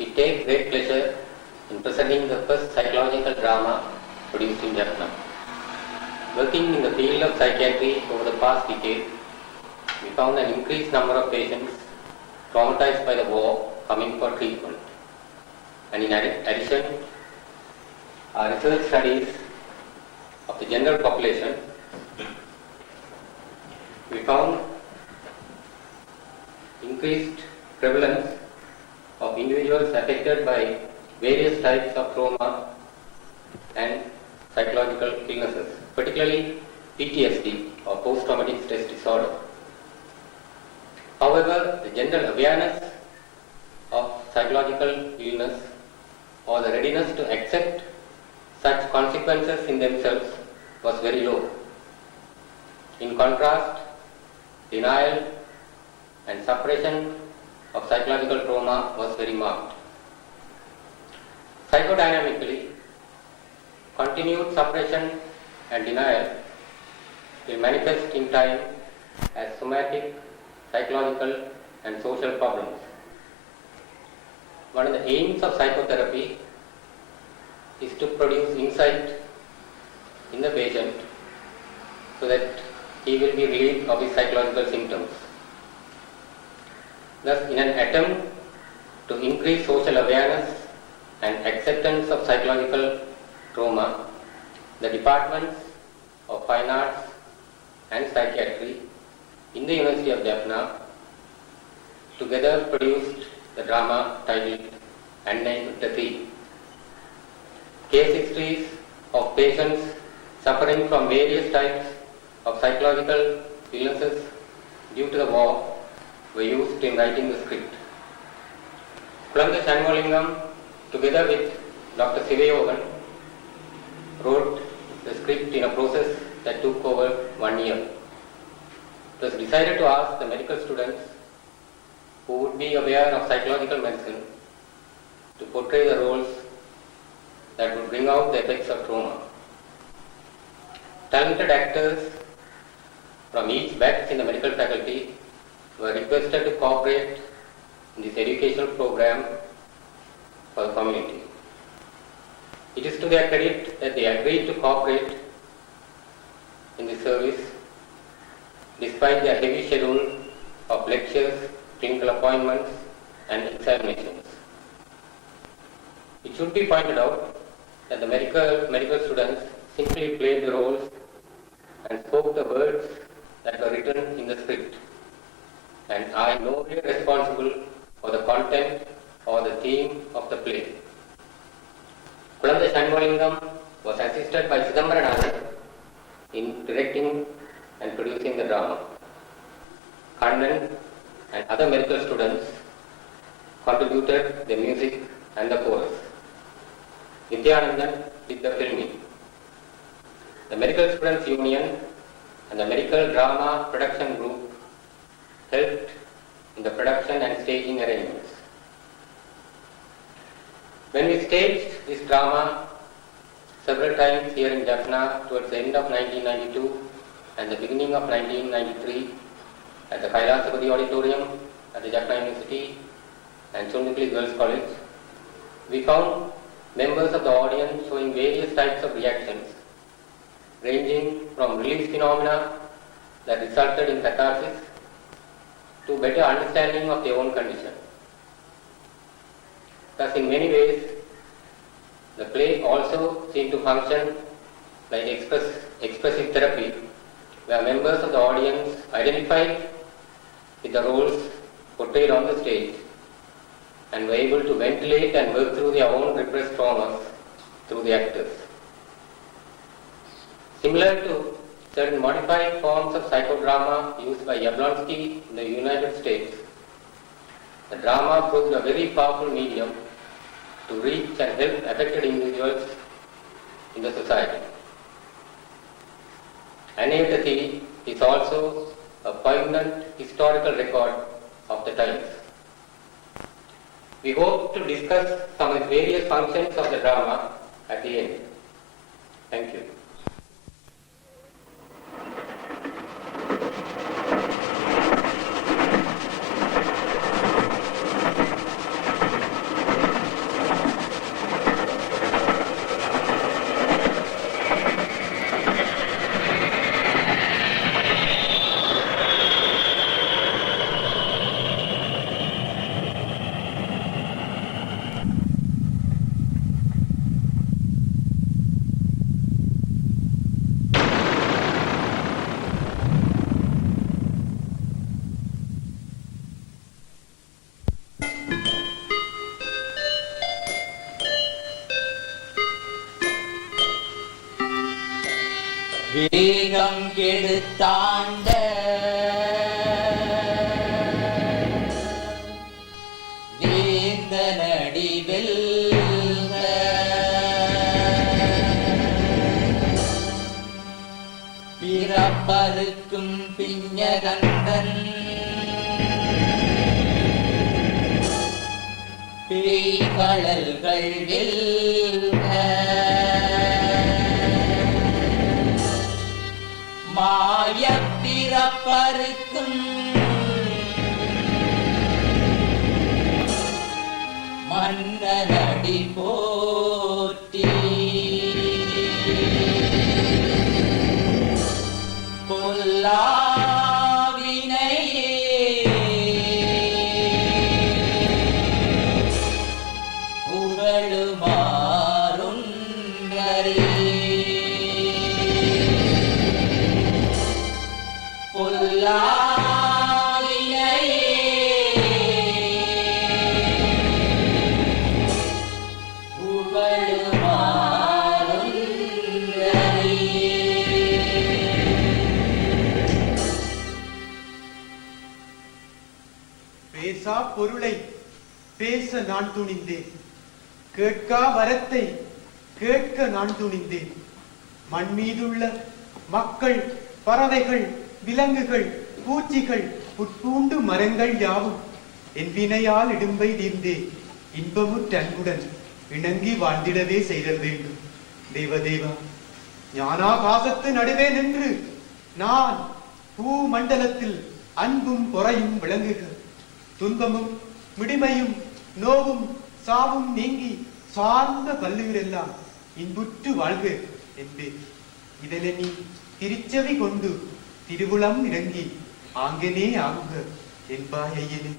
We take great pleasure in presenting the first psychological drama produced in Jaffna. Working in the field of psychiatry over the past decade, we found an increased number of patients traumatized by the war coming for treatment. And in addition, our research studies of the general population, we found increased prevalence of individuals affected by various types of trauma and psychological illnesses, particularly PTSD or post-traumatic stress disorder. However, the general awareness of psychological illness or the readiness to accept such consequences in themselves was very low. In contrast, denial and suppression of psychological trauma was very marked. Psychodynamically, continued suppression and denial will manifest in time as somatic, psychological and social problems. One of the aims of psychotherapy is to produce insight in the patient so that he will be relieved of his psychological symptoms. Thus, in an attempt to increase social awareness and acceptance of psychological trauma, the departments of Fine Arts and Psychiatry in the University of Jaffna together produced the drama titled Annai with the Thief. Case histories of patients suffering from various types of psychological illnesses due to the war were used in writing the script. Kulanda Shanmolingam, together with Dr. Sivayogan, wrote the script in a process that took over 1 year. It was decided to ask the medical students who would be aware of psychological medicine to portray the roles that would bring out the effects of trauma. Talented actors from each batch in the medical faculty were requested to cooperate in this educational program for the community. It is to their credit that they agreed to cooperate in this service despite their heavy schedule of lectures, clinical appointments and examinations. It should be pointed out that the medical students simply played the roles and spoke the words that were written in the script, and are in no way responsible for the content or the theme of the play. Kulanda Shanmolingam was assisted by Annai in directing and producing the drama. Kannan and other medical students contributed the music and the chorus. Nityanandan did the filming. The Medical Students Union and the Medical Drama Production Group helped in the production and staging arrangements. When we staged this drama several times here in Jaffna towards the end of 1992 and the beginning of 1993 at the Kailasapati Auditorium at the Jaffna University and Chundukli Girls College, we found members of the audience showing various types of reactions, ranging from relief phenomena that resulted in catharsis to better understanding of their own condition. Thus, in many ways, the play also seemed to function like expressive therapy, where members of the audience identified with the roles portrayed on the stage and were able to ventilate and work through their own repressed traumas through the actors. Similar to certain modified forms of psychodrama used by Jablonski in the United States, the drama proved a very powerful medium to reach and help affected individuals in the society. Annai with the Thief is also a poignant historical record of the times. We hope to discuss some of the various functions of the drama at the end. Thank you. வேகம் கெடுத்தாண்ட வேந்த நடிவெல்க பிறப்பருக்கும் பிஞகந்தன் பேய்களல்கள் வெல்க மாயப் பிறப்பறுக்கும் மன்னனடி போற்றி பொல்லாவினையே புகழுமாறொன்றரே பொல்லாவினையே பேசா பொருளை பேச நான் துணிந்தேன், கேட்கா வரத்தை கேட்க நான் துணிந்தேன். மண் மீதுள்ள மக்கள், பறவைகள், விலங்குகள், பூச்சிகள், புட்பூண்டு மரங்கள் யாவும் என் வினையால் இடும்பை தீர்ந்தே இன்பமுற்ற அன்புடன் இணங்கி வாழ்ந்திடவே செய்தல் வேண்டும். தேவதேவா, ஞானாகாசத்து நடுவே நின்று நான் பூமண்டலத்தில் அன்பும் பொறையும் விளங்குக. துன்பமும் மிடிமையும் நோவும் சாவும் நீங்கி சார்ந்த பல்லுயிரெல்லாம் இன்புற்று வாழ்க என்பேன். இதனை நீ திருச்செவி கொண்டு திருவுளம் இறங்கி ஆங்கனே ஆகுக என்பாய் ஐயனே.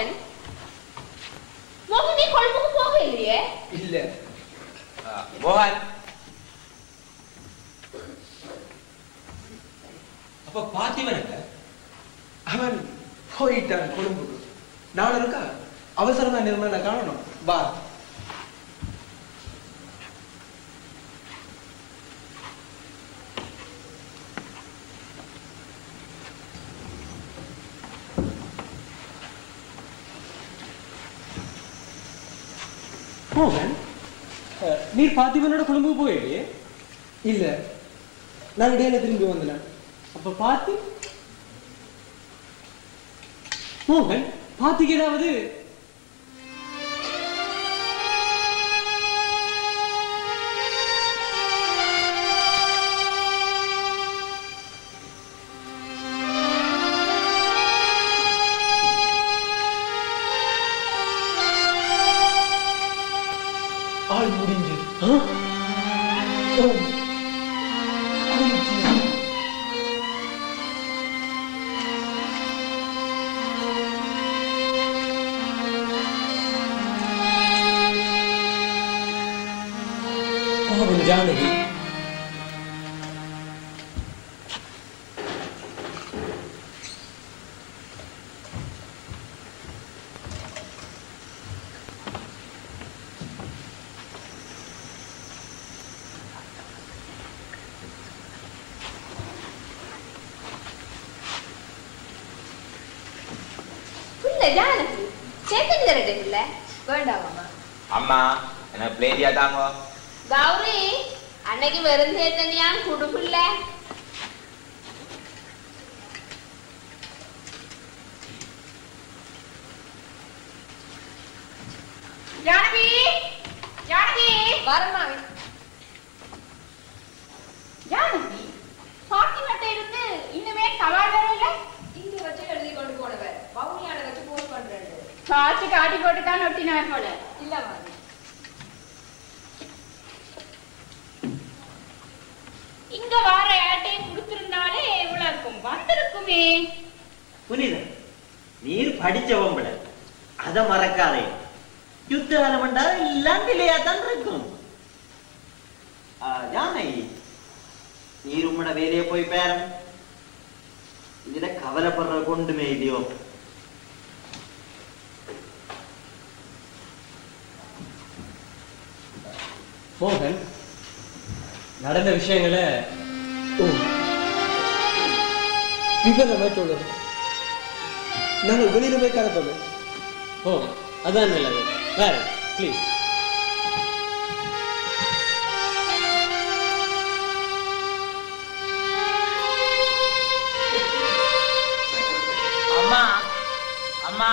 மோகன் மோகன் நீ கொழும்புக்கு போக இல்லையே? இல்ல மோகன் அப்ப பார்த்திவனுங்க அவன் போயிட்டான் கொழும்புக்கு. நான் இருக்கா அவசரமா நிர்மலை காணணும். வா. மோகன் நீர் பார்த்திபனோட கொழும்புக்கு போயிடுவே? இல்ல நான் இடையில திரும்பி வந்தேன். அப்ப பார்த்தி மோகன் பார்த்திக்கு ஏதாவது ஆள் முடிஞ்சு பாவம் ஜானகி. ஜானகி சேத்தன் தரட்டும் இல்ல வேண்டாமா? அம்மா என்ன பிளேடியா தாங்க. கௌரி அன்னைக்கு வெறும் சேத்தனியான் குடுப்புல ஜானகி ஜானகி வரமா ஜானகி பாட்டி மட்டை இருந்து இன்னுமே சவால் வரல. இங்க வச்சு எழுதி கொண்டு போனவர் பவுனியால வச்சு போஸ்ட் பண்றாரு. காசு காட்டி போட்டு தான் ஒட்டினார் போல. இல்ல மாதிரி இங்க வார ஆட்டையும் கொடுத்திருந்தாலே எவ்வளவு இருக்கும் வந்திருக்குமே. புனித நீர் படிச்ச பொம்பளை அத மறக்காதே. யுத்த காலம் என்றா எல்லாம் பிள்ளையா தான் இருக்கும். யானை நீர் உம்மட வேலையை போய் பேரம் இதுல கவலைப்படுற கொண்டுமே இல்லையோ. மோகன் நடந்த விஷயங்களை விவரமா சொல்லுது. நாங்கள் வெளியில போய் கலப்போம். ஓ அதான் நல்லது. வேற ப்ளீஸ். அம்மா அம்மா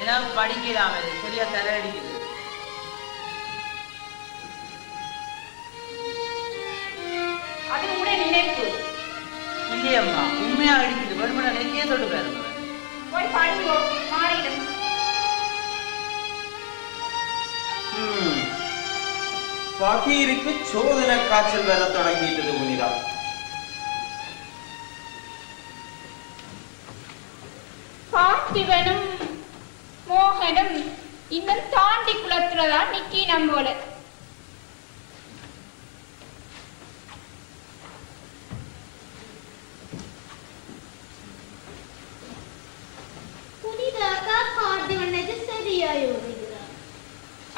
எனக்கு படிக்கலாம் சரியா தலையடிக்குது. அது கூட நினைப்பு இல்லையம்மா உண்மையா அடிக்குது. வெறுமனை நெத்தியே தொட்டு பாருங்க. போய் பாடுங்க மாறிடும். பகீருக்கு சோதனை காய்ச்சல் வர தொடங்கிட்டது புனிதா. பார்த்திபனும் மோகனும் இன்னும் தாண்டி குளத்துலதா நிக்கி நம்மோல.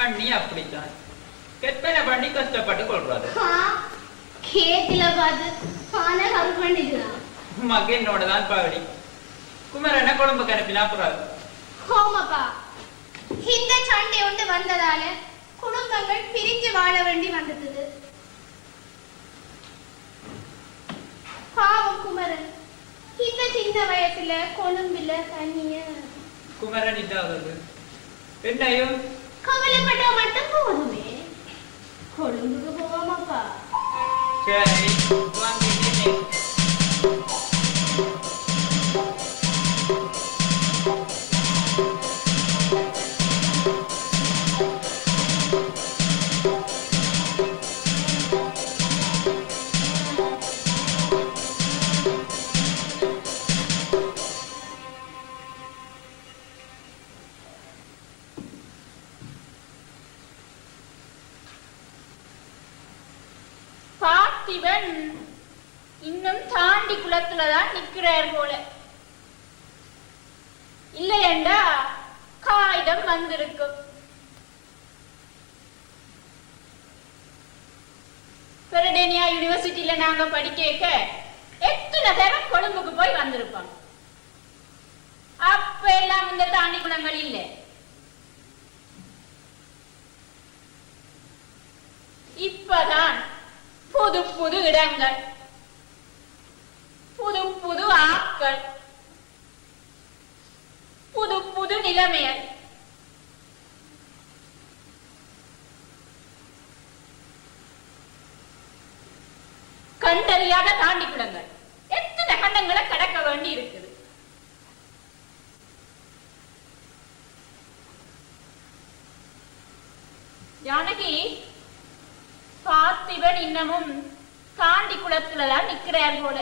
அண்ணி அப்படித்தான் கெட்டனை பண்ணி கஷ்டப்பட்டு கொள்றாரு. மகனோட தான் பாடி குமரனை குழம்புக்கு அனுப்பினா போறாரு. இந்த சண்டை ஒன்று வந்ததால குடும்பங்கள் பிரிஞ்சு வாழ வேண்டி வந்தது. பாவம் குமரன் இந்த சின்ன வயசுல கொழும்புல தனிய. குமரன் இதாவது என்னையும் கவலைப்பட மட்டும் போதுமே. கொழும்புக்கு போவோமாப்பா. சரி வாங்கிட்டு பார்த்திபன் இன்னும் தாண்டி குளத்துலதான் நிக்கிறார் போல. இல்லையண்டா காகிதம் வந்திருக்கும். பெரடேனியா யூனிவர்சிட்டியில நாங்க படிக்க எத்தனை தரம் கொழும்புக்கு போய் வந்திருப்போம். அப்ப எல்லாம் இந்த தாண்டி குளங்கள் இல்லை. இப்பதான் புது புது இடங்கள், புது புது ஆட்கள், புது புது நிலைமைகள். கண்டறியாத தாண்டி குளங்கள் எத்தனை கண்டங்களை கடக்க வேண்டி இருக்குது. ஜானகி, பார்த்திபன் இன்னமும் தாண்டி குளத்துலதான் நிக்கிறார் போல.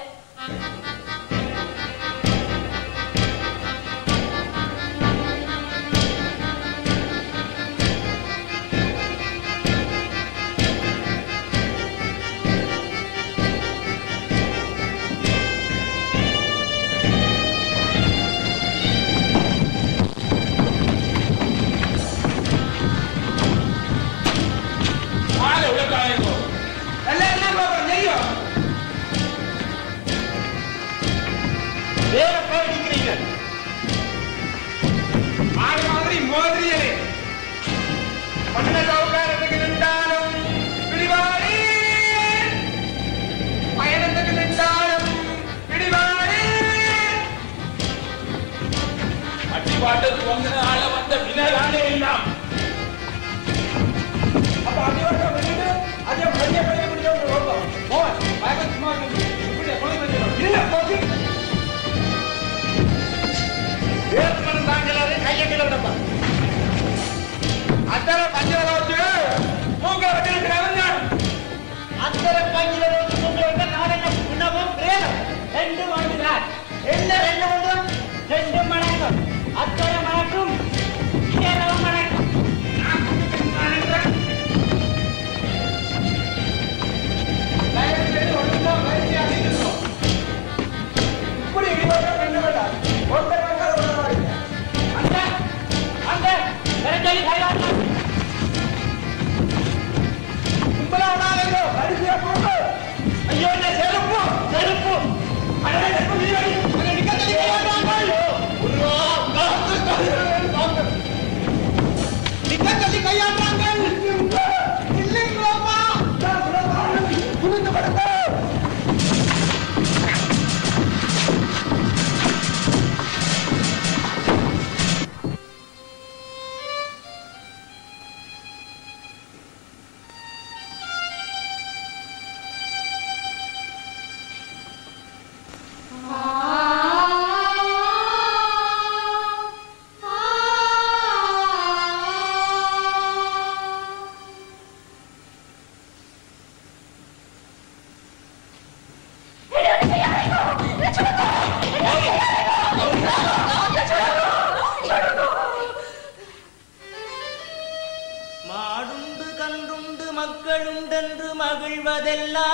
மக்களுண்டென்று மகிழ்வதெல்லாம்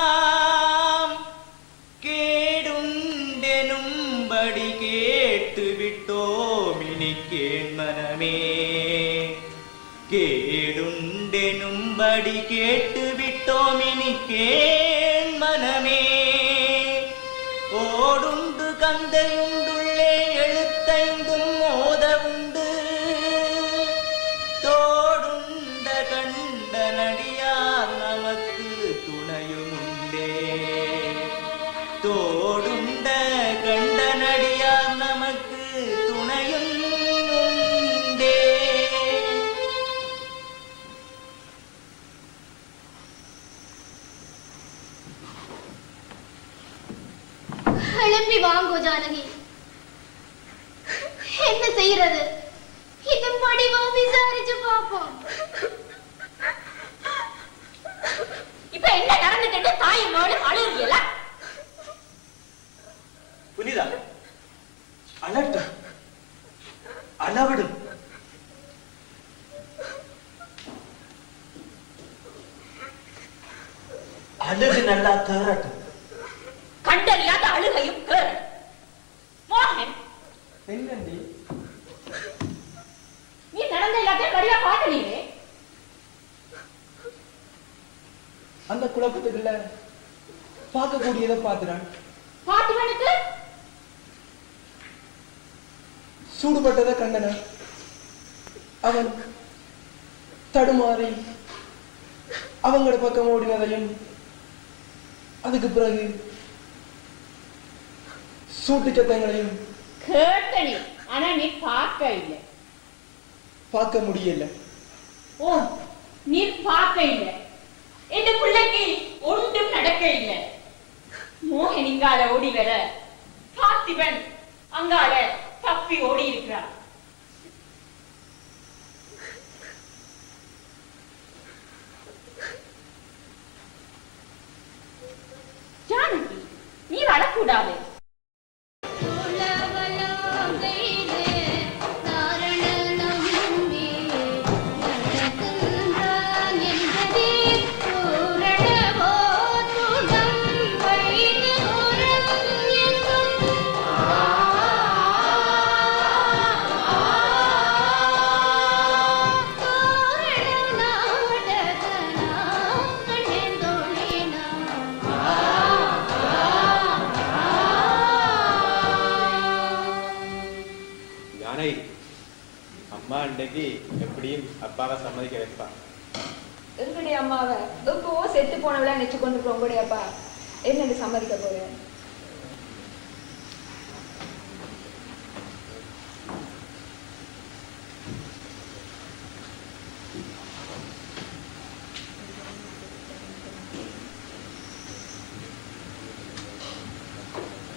கேடுண்டெனும்படி கேட்டு விட்டோம் இனி கேள் மனமே. கேடுண்டெனும்படி கேட்டு விட்டோம் இனி கேள் மனமே. ஓடுண்டு கந்தையுண்டுள்ளே எழுத்தைந்தும் மோத உண்டு. தோடுண்ட கண்ட நடியார் நமக்கு துணையுண்டே. தோடுண்ட கண்ட நடியார் நமக்கு துணையுண்டே. எழுப்பி வாங்கோ ஜானகி. என்ன செய்யறது? இது படிவா விசாரிச்சு பாப்போம். இப்ப என்ன நடந்துட்டு தாயும் மகளும் அழுகிறீங்களா? புனிதா அலட்ட அளவிடும். அழுது நல்லா தேறட்டும். கண்டறியாத அழுகையும் கேறட்டும். மோகன், என்னண்டி நீ நடந்த எல்லாத்தையும் வழியா பார்க்கலையே. அந்த குழப்பத்துக்குள்ள பார்க்கக்கூடியதை பார்த்துறான். பாத்திமனுக்கு சூடுபட்டதை கண்டன. அவன் தடுமாறி அவங்கள பக்கம் ஓடினதையும் அதுக்கு பிறகு சூட்டு சத்தங்களையும் கேட்டனி. ஆனா நீ பார்க்க இல்லை. பார்க்க முடியல. ஓ, நீ பார்க்க இல்லை. இந்த பிள்ளைக்கு ஒன்றும் நடக்க இல்லை. மோகன் இங்கால ஓடி வர பார்த்திபன் அங்கால தப்பி ஓடி இருக்கிறான். ஜானகி, நீ வரக்கூடாது. அம்மா அன்றைக்கு எப்படியும் அப்பாவை சம்மதிக்க வைப்பா. எங்களுடைய அம்மாவை எப்போ செத்து போனவளா நினைச்சு கொண்டு உங்களுடைய அப்பா என்னன்னு சம்மதிக்க போறேன்.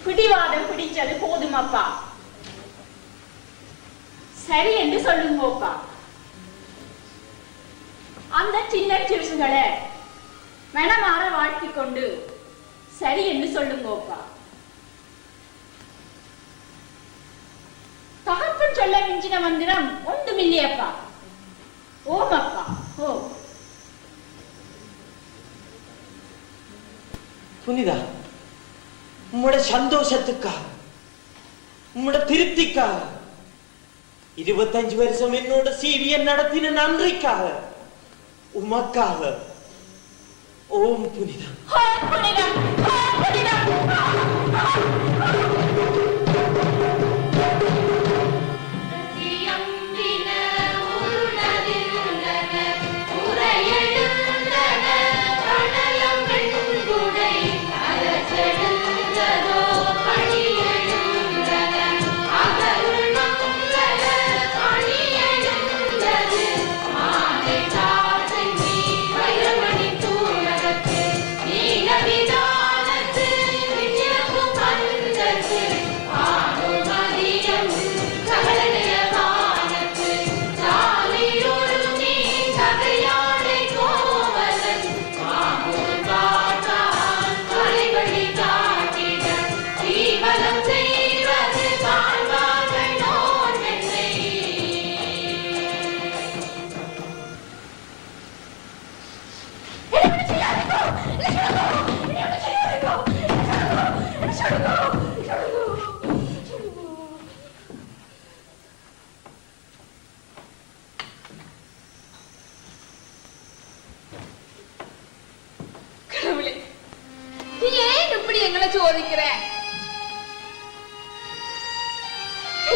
பிடிவாதம் பிடிச்சது போதும் அப்பா. சரி என்று சொல்லுங்கோப்பா. அந்த சின்ன சிறுசுகளை மனமாற வாழ்த்திக் கொண்டு சரி என்று சொல்லுங்கோப்பா. தகப்பன் சொல்ல மிஞ்சின மந்திரம் ஒன்றுமில்லையப்பா. ஓம் அப்பா, ஓ. புனிதா, உம்மோட சந்தோஷத்துக்காக, உம்மோட திருப்திக்காக, 25 வருஷம் என்னோட சீவிய நடத்தின நன்றிக்காக, உமக்காக, ஓம் புனிதா.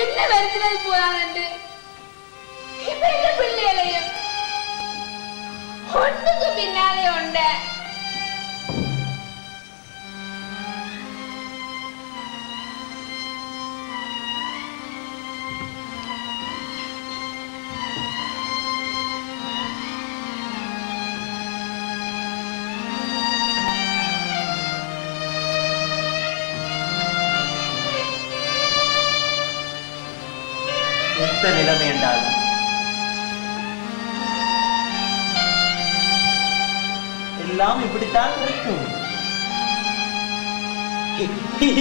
என்ன வருத்தினது போறான்னு இப்ப இந்த பிள்ளைகளையும் ஒண்ணுக்கு பின்னாலே உண்ட நிலைமை என்றால் எல்லாம் இப்படித்தான் இருக்கும்.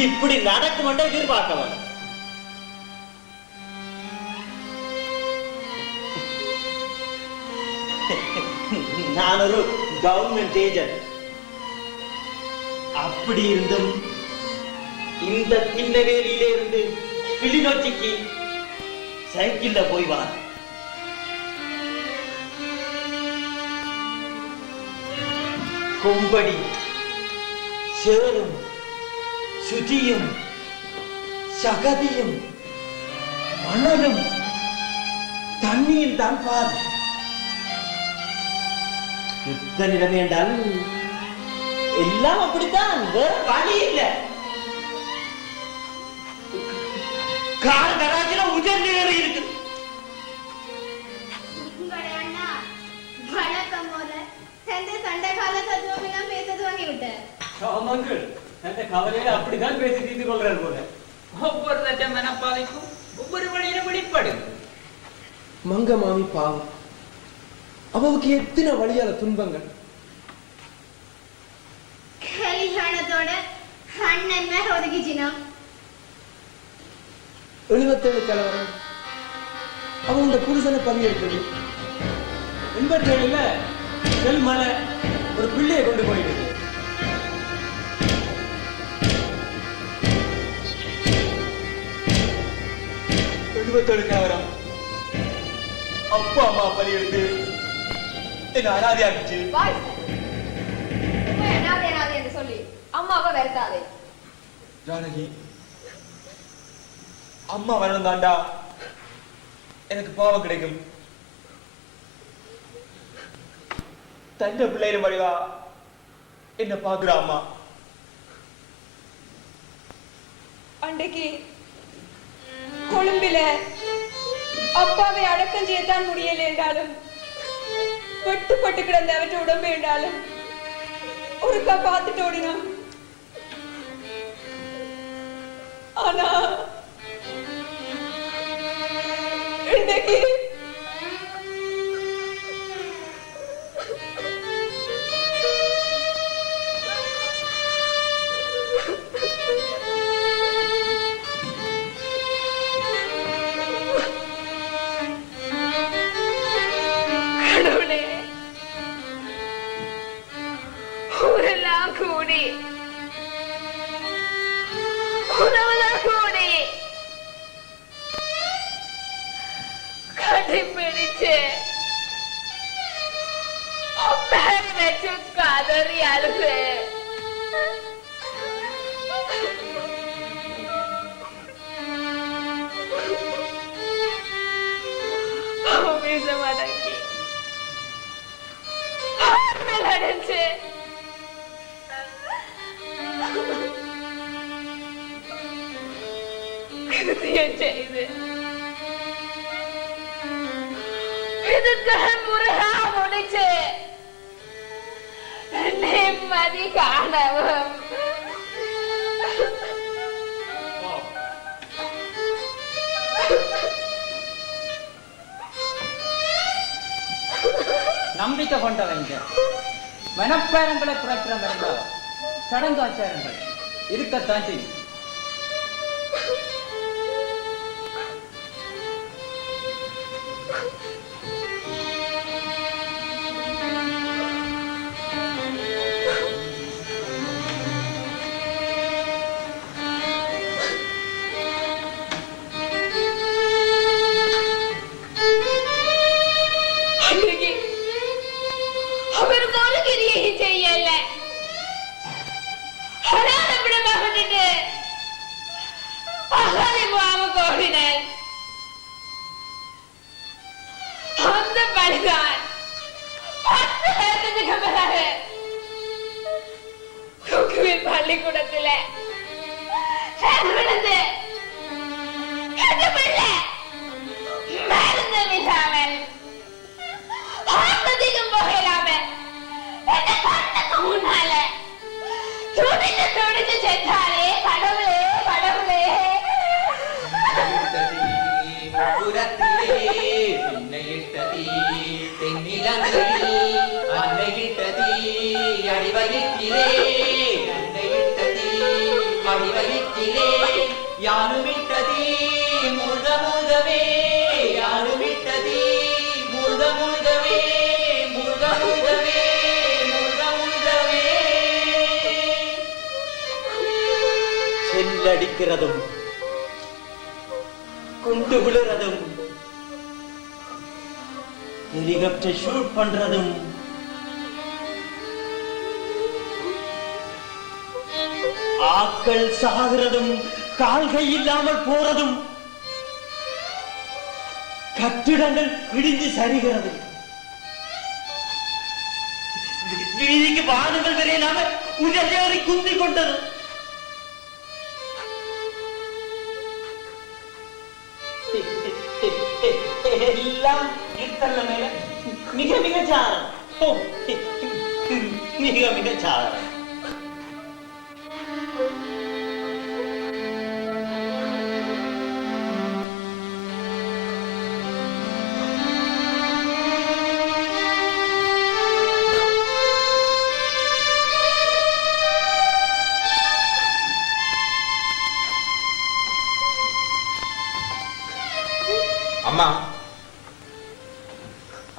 இப்படி நடக்கும் என்று எதிர்பார்க்கவன் நான் ஒரு கவர்மெண்ட் ஏஜென்ட். அப்படி இருந்தும் இந்த திண்ணவேலியிலே இருந்து கிளிநொச்சிக்கு சைக்கிள்ல போய் வா. கொம்படி சேரும் சுதியும் சகதியும் மணலும் தண்ணியில் தான் பார். யுத்த நிலைமை என்றால் எல்லாம் அப்படித்தான், வேற வழி இல்லை. கார் கராஜில உஜர் நேரம் இருக்கு. வணக்கம் போல சண்டை கால தத்துவம் எல்லாம் பேச துவங்கி விட்டேன். ஆமாங்கள், அந்த கவலையில அப்படிதான் பேசி தீர்த்து கொள்றாரு போல. ஒவ்வொரு லட்ச மனப்பாதைக்கும் ஒவ்வொரு வழியில வெளிப்படும். மங்க மாமி பாவம், அவளுக்கு எத்தனை வழியால துன்பங்கள். கல்யாணத்தோட அண்ணன் மேல ஒதுக்கிச்சினா 77 கலவரம் அவன் புருஷனை பணி எடுத்தது. 87ல செல்மலை ஒரு பிள்ளையை கொண்டு போயிடுது. 77 கலவரம் அப்பா அம்மா பலி எடுத்து என்ன அனாதையாக்கிச்சு. அனாதை என்று சொல்லி அம்மாவை வருத்தாதே. ஜானகி, அம்மா வரணும் தாண்டா எனக்கு பாவம் கிடைக்கும். தந்த பிள்ளையில வழிவா என்ன பாக்குறா அம்மா. அன்றைக்கு கொழும்பில அப்பாவை அடக்கம் செய்யத்தான் முடியல என்றாலும், வெட்டுப்பட்டு கிடந்த அவற்றை உடம்பு என்றாலும் ஒருக்கா பார்த்துட்டு ஓடினான். ஆனா இன்னைக்கு நம்பிக்கை கொண்டவங்க மனப்பேரங்களை குறைக்கிற மாதிரி சடங்கு ஆச்சாரங்கள் இருக்கத்தான் செய்யும். அடிக்கிறதும் குண்டு விழுறதும் ஹெலிகாப்டர் ஷூட் பண்றதும் ஆக்கள் சாகிறதும் கால்கை இல்லாமல் போறதும் கட்டிடங்கள் இடிஞ்சு சரிகிறதும் வீதிக்கு வாகனங்கள் வரையிலாம உடனே குந்தி கொண்டதும் எல்லாம் யுத்தல்ல மேல மிக மிக சாரம் மிக மிக சாரம். அம்மா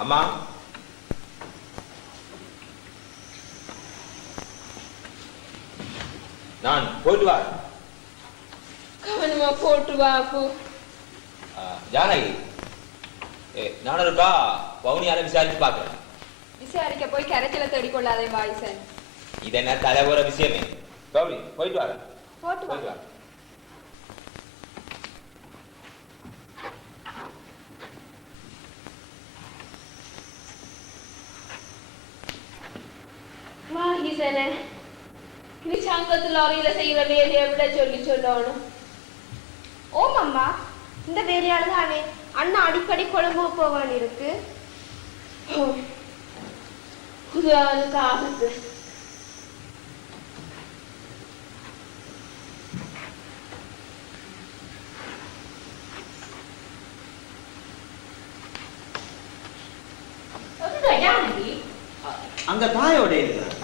அம்மா நான் போயிட்டு வா. கவனமா போட்டு வா அப்போ. ஜானகி நான் இருக்கா வவுனியால விசாரிச்சு பாக்குறேன். விசாரிக்க போய் கரைச்சல தேடிக்கொள்ளாதே வாய்சன். இது என்ன தலைவர விஷயமே. கௌரி போயிட்டு வா. போட்டு வா. வாகிசனே நீ சங்கத்து லாரியில செய்யற வேலையை விட சொல்லணும். ஓம் அம்மா, இந்த வேலையால தானே அண்ணா அடிக்கடி கொழும்பு போவான் இருக்கு. உதாரணத்துக்கு ஆபத்து. அங்க தாயோட இருக்கிறார்.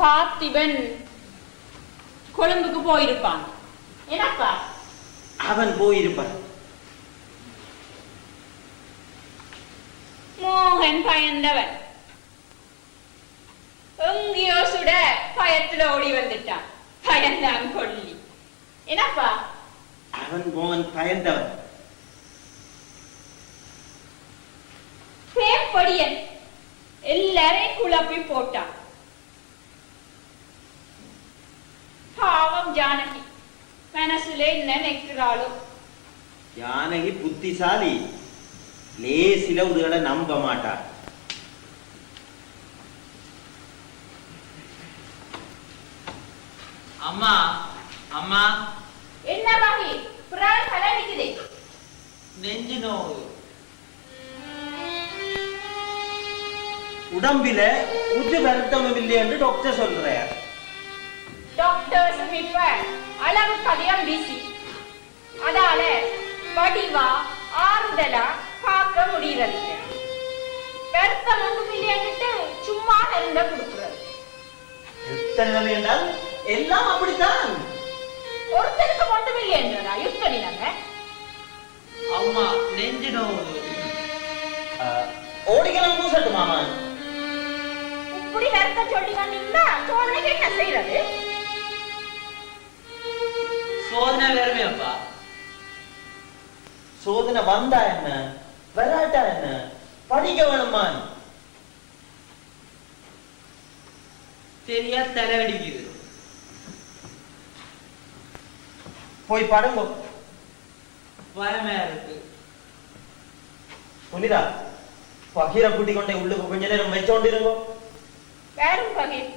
பார்த்திபன் கொழும்புக்கு போயிருப்பான். என்னப்பா? அவன் போயிருப்பான். மோகன் பயந்தவன் எங்கேயோ சுட பயத்துல ஓடி வந்துட்டான். பயந்தான் கொல்லி. என்னப்பா? அவன் மோகன் பயந்தவன். பேப்படியன் எல்லாரையும் குழப்பி போட்டான். பாவம் ஜானகி மனசுல என்ன நினைக்கிறாளோ. ஜானகி புத்திசாலி, லேசில உதுகளை நம்ப மாட்டார். அம்மா அம்மா என்ன வகை பிரான் கலடிக்குதே? நெஞ்சு நோவு. உடம்பில உஜு வருத்தமும் இல்லை என்று டாக்டர் சொல்றார். டாக்டர்ஸும் இப்ப அளவுக்கு அதிகம் பிஸி. அதால வடிவா ஆறுதலா பார்க்க முடியறது. வருத்தம் ஒன்றும் இல்லைன்னுட்டு சும்மா நெருங்க கொடுக்குறது. யுத்தங்கள் என்றால் எல்லாம் அப்படித்தான். ஒருத்தருக்கு ஒன்றும் இல்லைன்றா யுத்த நிலைமை. அம்மா நெஞ்சு நோவு. ஓடிக்கலாம் பூசட்டு மாமா. இப்படி வருத்தம் சொல்லி வந்தீங்கன்னா சோதனைக்கு என்ன செய்யறது? சோதனை வேறுமே அப்பா. சோதனை வந்தா என்ன வராட்டா என்ன படிக்க வேணுமான். சரியா தலைவடிக்குது. போய் படுங்க. பயமா இருக்கு. புனிதா பகீர கூட்டி கொண்டே உள்ளுக்கு கொஞ்ச நேரம் வச்சோண்டிருங்கோ. வேறும் பகீர்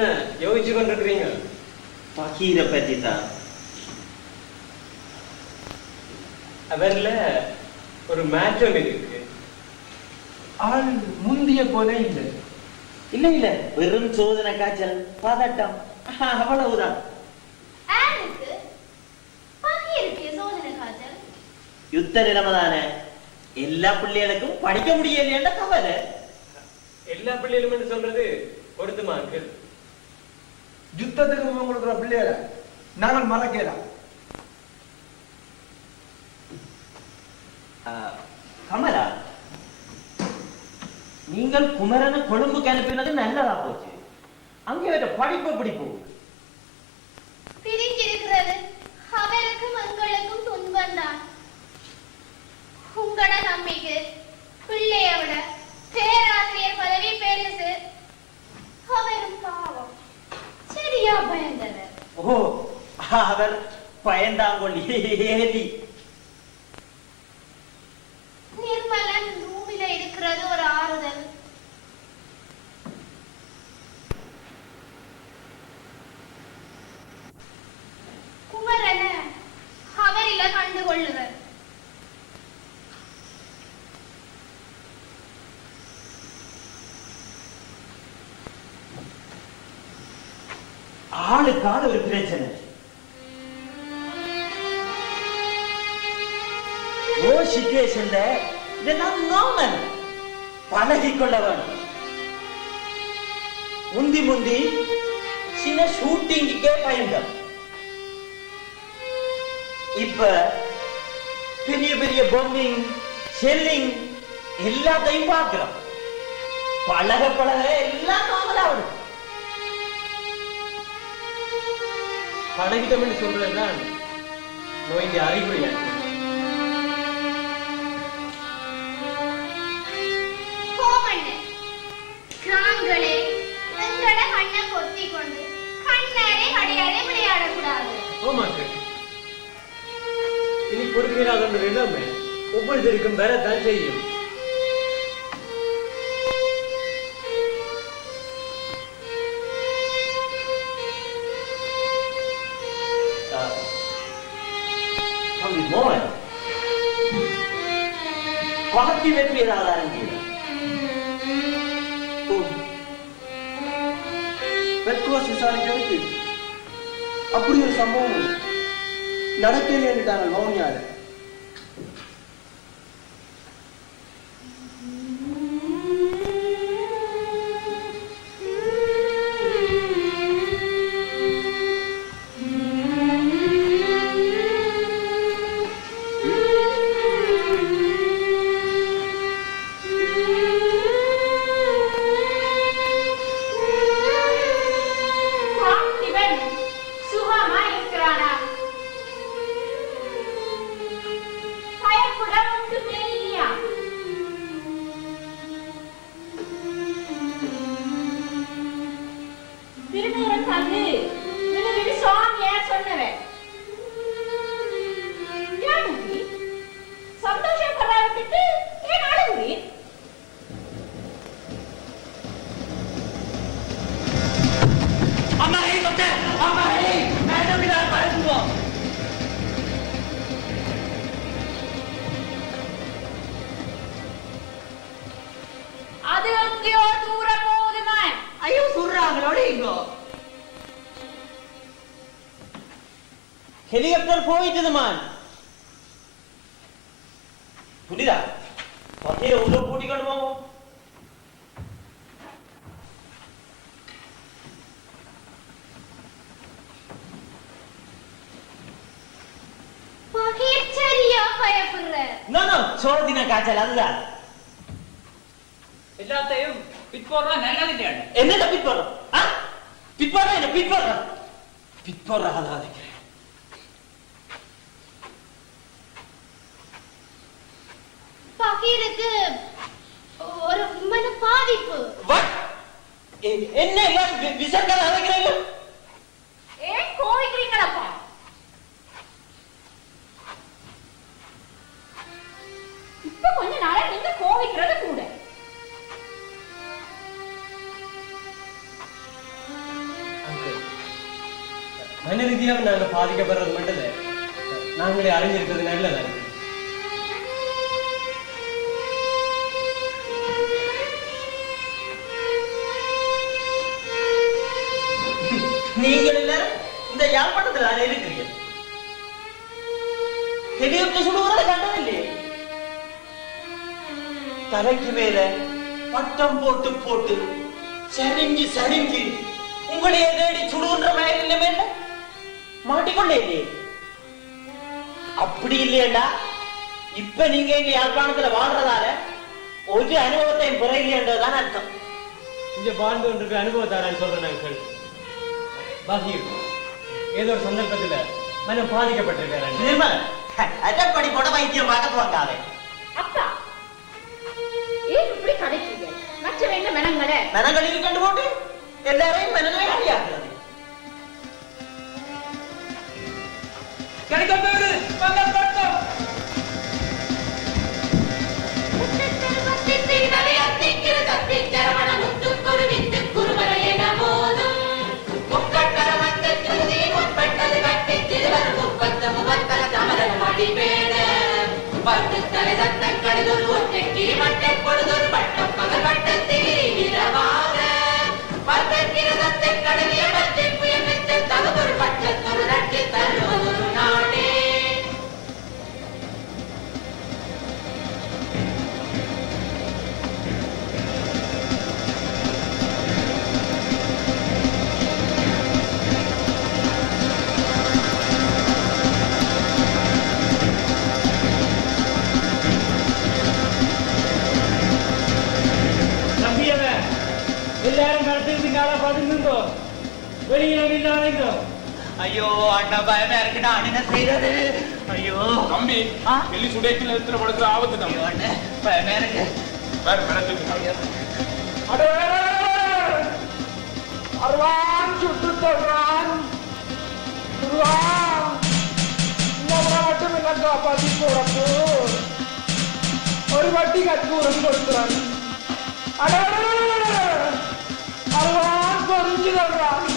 என்ன யோசிச்சு கொண்டிருக்கிறீங்க? பகீரை பற்றி தான். அவர்ல ஒரு மாற்றம் இருக்கு. ஆள் முந்திய போல இல்லை. இல்ல இல்ல, வெறும் சோதனை காய்ச்சல், பதட்டம், அவ்வளவுதான். யுத்த நிலைமை தானே. எல்லா பிள்ளைகளுக்கும் படிக்க முடியலையேன்ற கவலை. எல்லா பிள்ளைகளும் சொல்றது பொருத்தமா இருக்கு. யுத்தத்துக்கு முகம் கொடுக்குற பிள்ளைகளை நாங்கள் மறக்கலாம். கமலா, நீங்கள் குமரனை கொழும்புக்கு அனுப்பினது நல்லதா போச்சு. அங்கே படிப்பு பிடிப்பு பிரிஞ்சிருக்கிறது அவருக்கும் எங்களுக்கும் துன்பம் தான். உங்களோட நம்பிக்கை பிள்ளைய விட பேராசிரியர் பதவி பெருசு. அவரும் பாவம் சரியா பயந்தவர். ஓ, அவர் பயந்தாங்கொள்ளி ஏதி. நிர்மலன் ரூமில இருக்கிறது ஒரு ஆறுதல். குமரன அவரில கண்டுகொள்ளுவர். ஆளுக்கான ஒரு பிரச்சனை. சிச்சுவேஷன்ல இதெல்லாம் நார்மல், பழகிக்கொள்ள வேண்டும். முந்தி முந்தி சின்ன ஷூட்டிங்கே பயந்தம். இப்ப பெரிய பெரிய பாம்பிங், ஷெல்லிங் எல்லாத்தையும் பார்க்கிறோம். பழக பழக எல்லாம் நார்மல் ஆகும். பழகிட்டோம் என்று சொல்றதுதான் நோயின் அறிகுறியா. நாங்களே எங்கட கண்ணை கொத்தி கொண்டு கண்ணாரே கடையாரே விளையாடக்கூடாது. இனி பொறுக்கிறாத எல்லாமே ஒவ்வொருத்தருக்கும் வரத்தான் செய்யும். பகத்தி வெற்றி ஆதாரம் விசாரிக்கிறதுக்கு அப்படி ஒரு சம்பவம் நடக்கலைன்னுட்டாங்க மௌனியால. ஹெலிகாப்டர் போயிட்டது மான். புரியுதா? பத்திர உள்ள கூட்டிக்கொண்டு போவோம். பகிர்ச்சரியா பயப்படுற. நோ நோ, சோதின காய்ச்சல் அதுதான். எல்லாத்தையும் பிற்போடுறா நல்லது இல்லையா? என்னடா பிற்போடுறோம்? பிற்போடுறா என்ன பிற்போடுறா? பிற்போடுறா அதான் பகீருக்கு ஒரு மன பாதிப்பு. என்ன விசர்க்கல அழைக்கிறீங்க? ஏன் கோவிக்கிறீங்களப்பா? இப்ப கொஞ்ச நாளா நீங்க கோவிக்கிறது கூட. வகையிலும் நாங்க பாதிக்கப்படுறது மட்டும் இல்லை, நாங்களே அறிஞ்சிருக்கிறது நல்லதா இருக்கு. நீங்கள் எல்லாரும் இந்த யாழ்ப்பாணத்தில் அதை இருக்கிறீங்க. ஹெலிகாப்டர் சுடுவதை கண்டதில்லையே. தலைக்கு மேல பட்டம் போட்டு போட்டு சரிஞ்சு சரிஞ்சு உங்களை தேடி சுடுன்ற மாதிரி இல்லவே இல்லை, மாட்டிக்கொண்டே இல்லையே. அப்படி இல்லையண்டா இப்ப நீங்க எங்க யாழ்ப்பாணத்துல வாழ்றதால ஒரு அனுபவத்தையும் குறையில்லைன்றதுதான் அர்த்தம். இங்க வாழ்ந்து கொண்டிருக்க அனுபவத்தாரான்னு சொல்றேன் நாங்கள். பாகிர் ஏதோ ஒரு சந்தர்ப்பத்துல மனம் பாதிக்கப்பட்டிருக்காரு. அட்டப்படி போட வைத்தியம் பார்க்க போங்காதே. அப்பா ஏன் இப்படி கதைக்கிறீங்க? மற்ற என்ன மெனங்களே மெனங்களில் கண்டு போட்டு எல்லாரையும் மெனங்களே அடியாக்குறது. கிடைக்கும் பேரு மங்கள் பட்டம் எல்லாரும் கடத்திருந்தீங்களா? பதினோ வெளியில இல்லாதீங்க. ஐயோ அண்ணா பயமா இருக்கு, நான் என்ன செய்யறது? ஐயோ தம்பி, வெள்ளி சுடேக்கில் எத்தனை படுக்கிற ஆபத்து தம்பி. அண்ணே பயமா இருக்கு. வேற நடத்துங்க. அருவான் சுட்டு தருவான் மட்டும் என்ன காப்பாத்தி போறப்போ ஒரு வட்டி கற்பூரம் கொடுக்குறான். அருவான் பொறிஞ்சு தருவான்.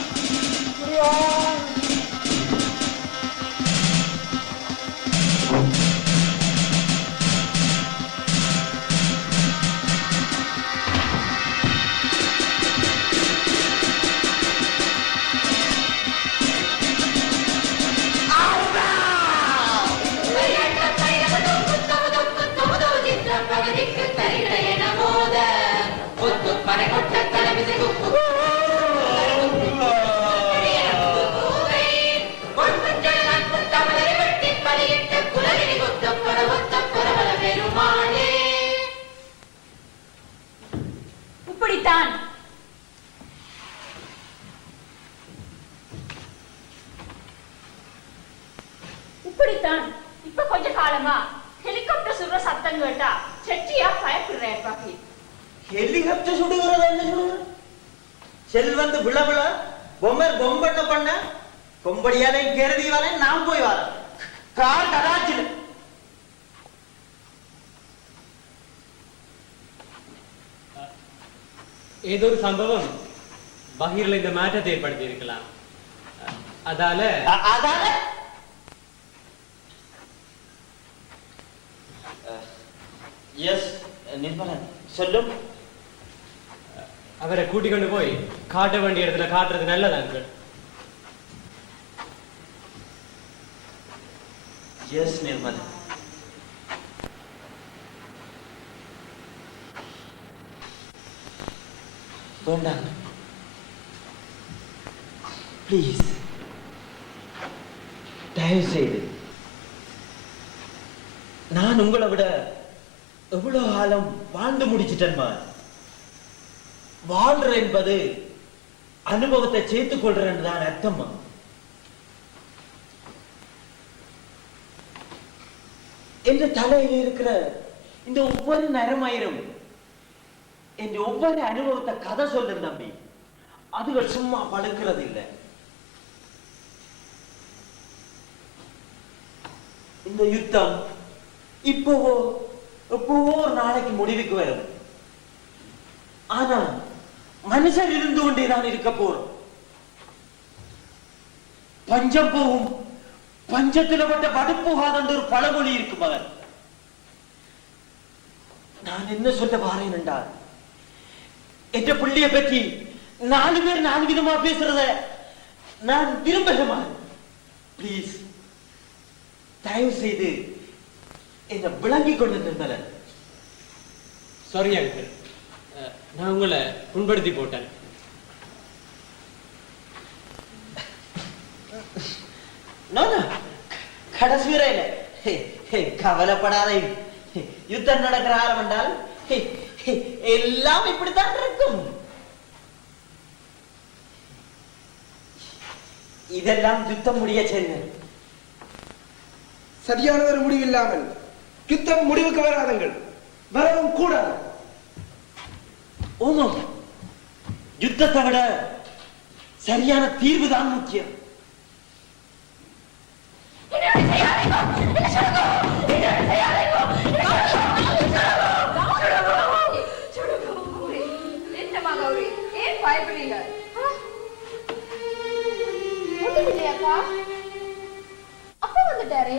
இப்படித்தான் இப்ப கொஞ்ச காலமா ஹெலிகாப்டர் சுடுற சத்தம் கேட்டா செட்டியா பயப்படுறேன். பாக்கி ஹெலிகாப்டர் சுடுகிறது என்ன சுடுகிறது? செல் வந்து விழ விழ பொம்மர் பொம்பண்ண பண்ண கொம்படியாலே கருதி வரேன், நான் போய் வரேன். கார் கடாச்சில் ஏதோ ஒரு சம்பவம் பகீர்ல இந்த மாற்றத்தை ஏற்படுத்தி இருக்கலாம். அதால எஸ் நிர்மலன் சொல்லும். அவரை கூட்டிக் கொண்டு போய் காட்ட வேண்டிய இடத்துல காட்டுறது நல்லதா அங்கிள்? எஸ் நிர்மலன். வேண்டாம் ப்ளீஸ், தயவு செய்து. நான் உங்களை விட எவ்வளவு காலம் வாழ்ந்து முடிச்சிட்டேன்மா. வாழ்ற என்பது அனுபவத்தை சேர்த்துக் கொள்றேன்னு தான் அர்த்தமா. என்ற தலையில இருக்கிற இந்த ஒவ்வொரு நரமயிரும் என் ஒவ்வொரு அனுபவத்தை கதை சொல்லு தம்பி. அதுகள் சும்மா பழுக்கிறது இல்லை. இந்த யுத்தம் இப்போவோ எப்போவோ ஒரு நாளைக்கு முடிவுக்கு வரும். ஆனா மனுஷன் இருந்து கொண்டேதான் இருக்க போறோம். பஞ்சம் போகும், பஞ்சத்தில் பட்ட படுப்போகாத ஒரு பழமொழி இருக்கு மகன். நான் என்ன சொல்ல வாரேன் என்றால், என்ற பிள்ளைய பற்றி 4 பேர் 4 விதமா பேசுறத நான் விரும்புகிறேன். பிளீஸ் தயவு செய்து என்ன விளங்கி கொண்டு நிர்மலன். சாரி அங்கிள், நான் உங்களை புண்படுத்தி போட்டேன். கடைசி வரையில கவலைப்படாத. யுத்தம் நடக்கிற ஆரம் என்றால் எல்லாம் இப்படித்தான் இருக்கும். இதெல்லாம் யுத்தம் முடிய செய்யுங்கள். சரியான ஒரு முடிவு இல்லாமல் யுத்தம் முடிவுக்கு வராதுங்கள், வரவும் கூடாது. ஓமோ, யுத்தத்தை விட சரியான தீர்வு தான் முக்கியம். அப்பா வந்துட்டாரு.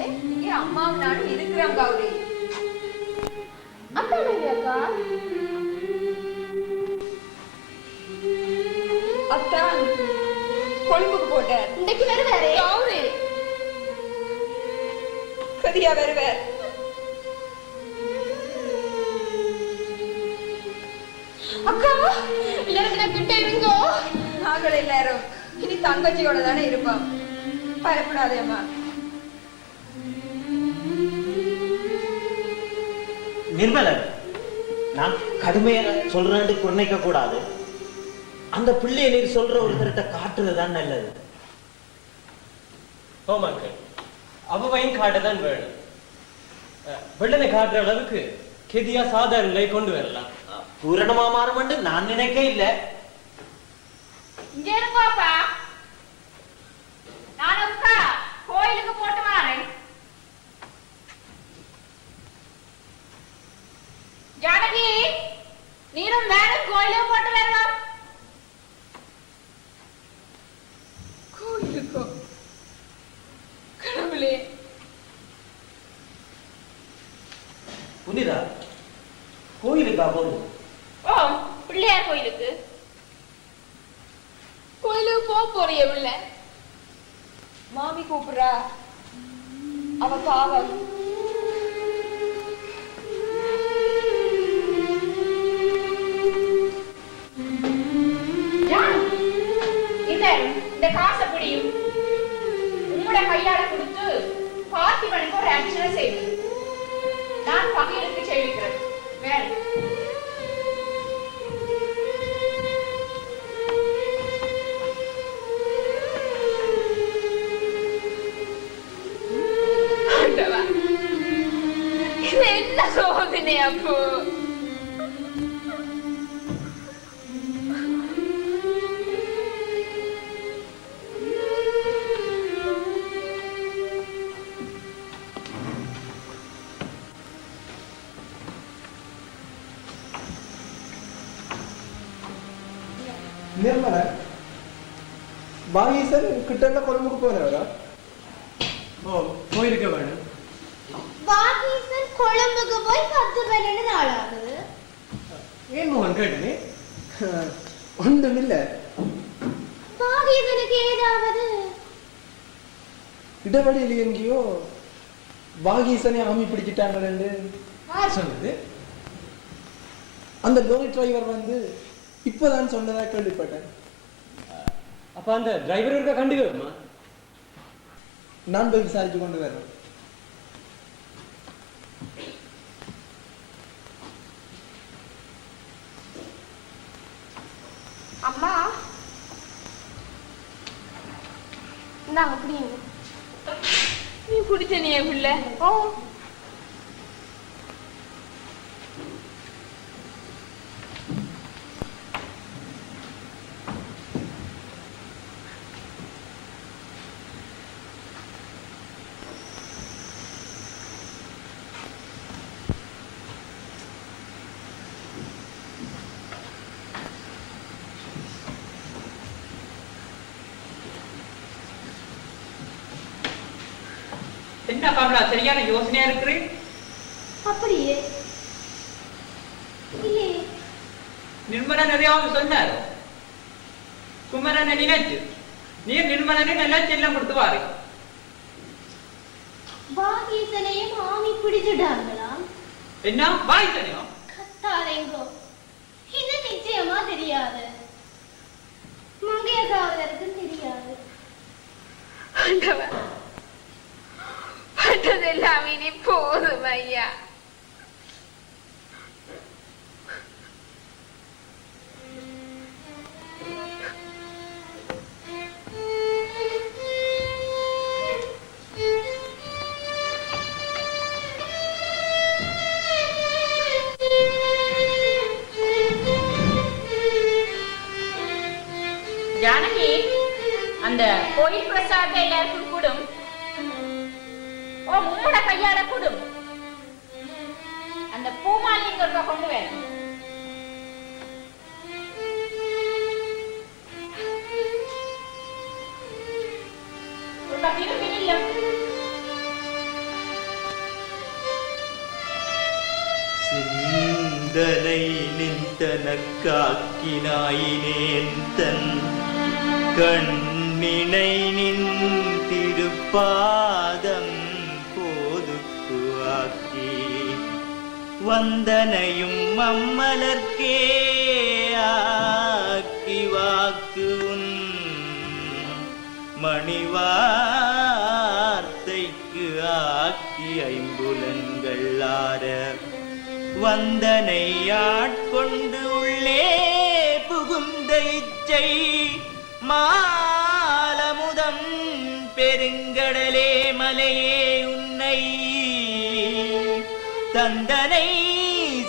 அம்மாவும் நானும் இருக்கிறோம் கௌரி. அப்பா இல்லையாக்கா? அத்தான் கொழும்புக்கு போட்டார். இன்னைக்கு வருவாரு கௌரி. கதியா வருவார். அக்கா எல்லாரும் கிட்ட இருங்கோ. நாங்கள் எல்லாரும் இனி தங்கச்சியோட தானே இருப்போம். பயப்படாதே அம்மா. நிர்மலன், நான் கடுமையா சொல்றேன்னு கொன்னைக்க கூடாது. அந்த பிள்ளைய நீ சொல்ற ஒரு தரத்தை காட்டுறதுதான் நல்லது. ஓமாக்கு அவையும் காட்டதான் வேணும். வெள்ளனை காட்டுற அளவுக்கு கெதியா சாதாரண நிலை கொண்டு வரலாம். பூரணமா மாறும் நான் நினைக்க இல்லை. இங்க இருப்பாப்பா, நான் அக்கா கோயிலுக்கு போட்டு வரேன். ஜானகி, நீரும் வேணும் கோயிலுக்கு போட்டு வரலாம். கோயிலுக்கோ? கடவுளே. புனிதா, கோயிலுக்கா போகுது? ஓ, பிள்ளையார் கோயிலுக்கு. கோயிலுக்கு போறிய உள்ள? மாமி கூப்பிடுறா. அவ பாவம். இந்த காசை பிடியும் உங்களோட கையால கொடுத்து பார்த்திபனுக்கு ஒரு அர்ச்சனை செய்வேன். நான் பகையலுக்கு செய்விக்கிறேன். வேறு இது என்ன சோதனை அப்போ? நிர்மல, வாகீசன் கிட்ட கொழும்புக்கு போனவரா? ஓ, கோயிலுக்கு வேணும். வாகீசன் கொழும்புக்கு போய் 10-12 நாள் ஆகுது. ஏன் மோகன் கேட்டனே? ஒன்றும் இல்ல. வாகீசனுக்கு ஏதாவது இடவழியில் எங்கேயோ வாகீசனை ஆமி பிடிச்சிட்டாங்க. யார் சொன்னது? அந்த லோரி டிரைவர் வந்து இப்பதான் சொன்னதா கேள்விப்பட்டேன். அப்ப அந்த டிரைவர் இருக்க கண்டிப்பா நான் போய் விசாரிச்சு கொண்டு வரேன். அம்மா நாங்க புரியுங்க. நீ பிடிச்ச நீ பிள்ளை. ஓ, என்ன கமலா சரியான யோசனையா இருக்கு? அப்படியே இல்லையே. நிர்மலன் எதையாவது சொன்னார். குமரனை நினைச்சு நீர் நிர்மலனை நல்லா செல்லம் கொடுத்து வாரு. வாகீசனையும் ஆமி பிடிச்சிட்டாங்களாம். என்ன வாகீசனையோ? கத்தாதேங்கோ, இது நிச்சயமா தெரியாது. மங்கைய காவலருக்கும் தெரியாது. பட்டதெல்லாம் இனி போதும் ஐயா. ஜானகி, அந்த கோயில் பிரசாதத்தை எல்லாருக்கும் கூடும். ஓ, உன்னோட கையால கூடும். அந்த பூமாலி இங்க ஒருக்கா கொண்டு வேணும். ஒருக்கா திரும்பி நில்லும். சிந்தனை நின்றனக்காக்கினாயினேன் தன் கண்ணினை நின் திருப்பாதம் போதுக்கு ஆக்கி வந்தனையும் மம்மலர்க்கே ஆக்கி வாக்கு உன் மணிவார்த்தைக்கு ஆக்கி ஐம்புலன்கள் ஆர வந்தனை ஆட்கொண்டு உள்ளே புகுந்த இச்சை மாலமுதம் பெருங்கடலே மலையே உன்னை தந்தனை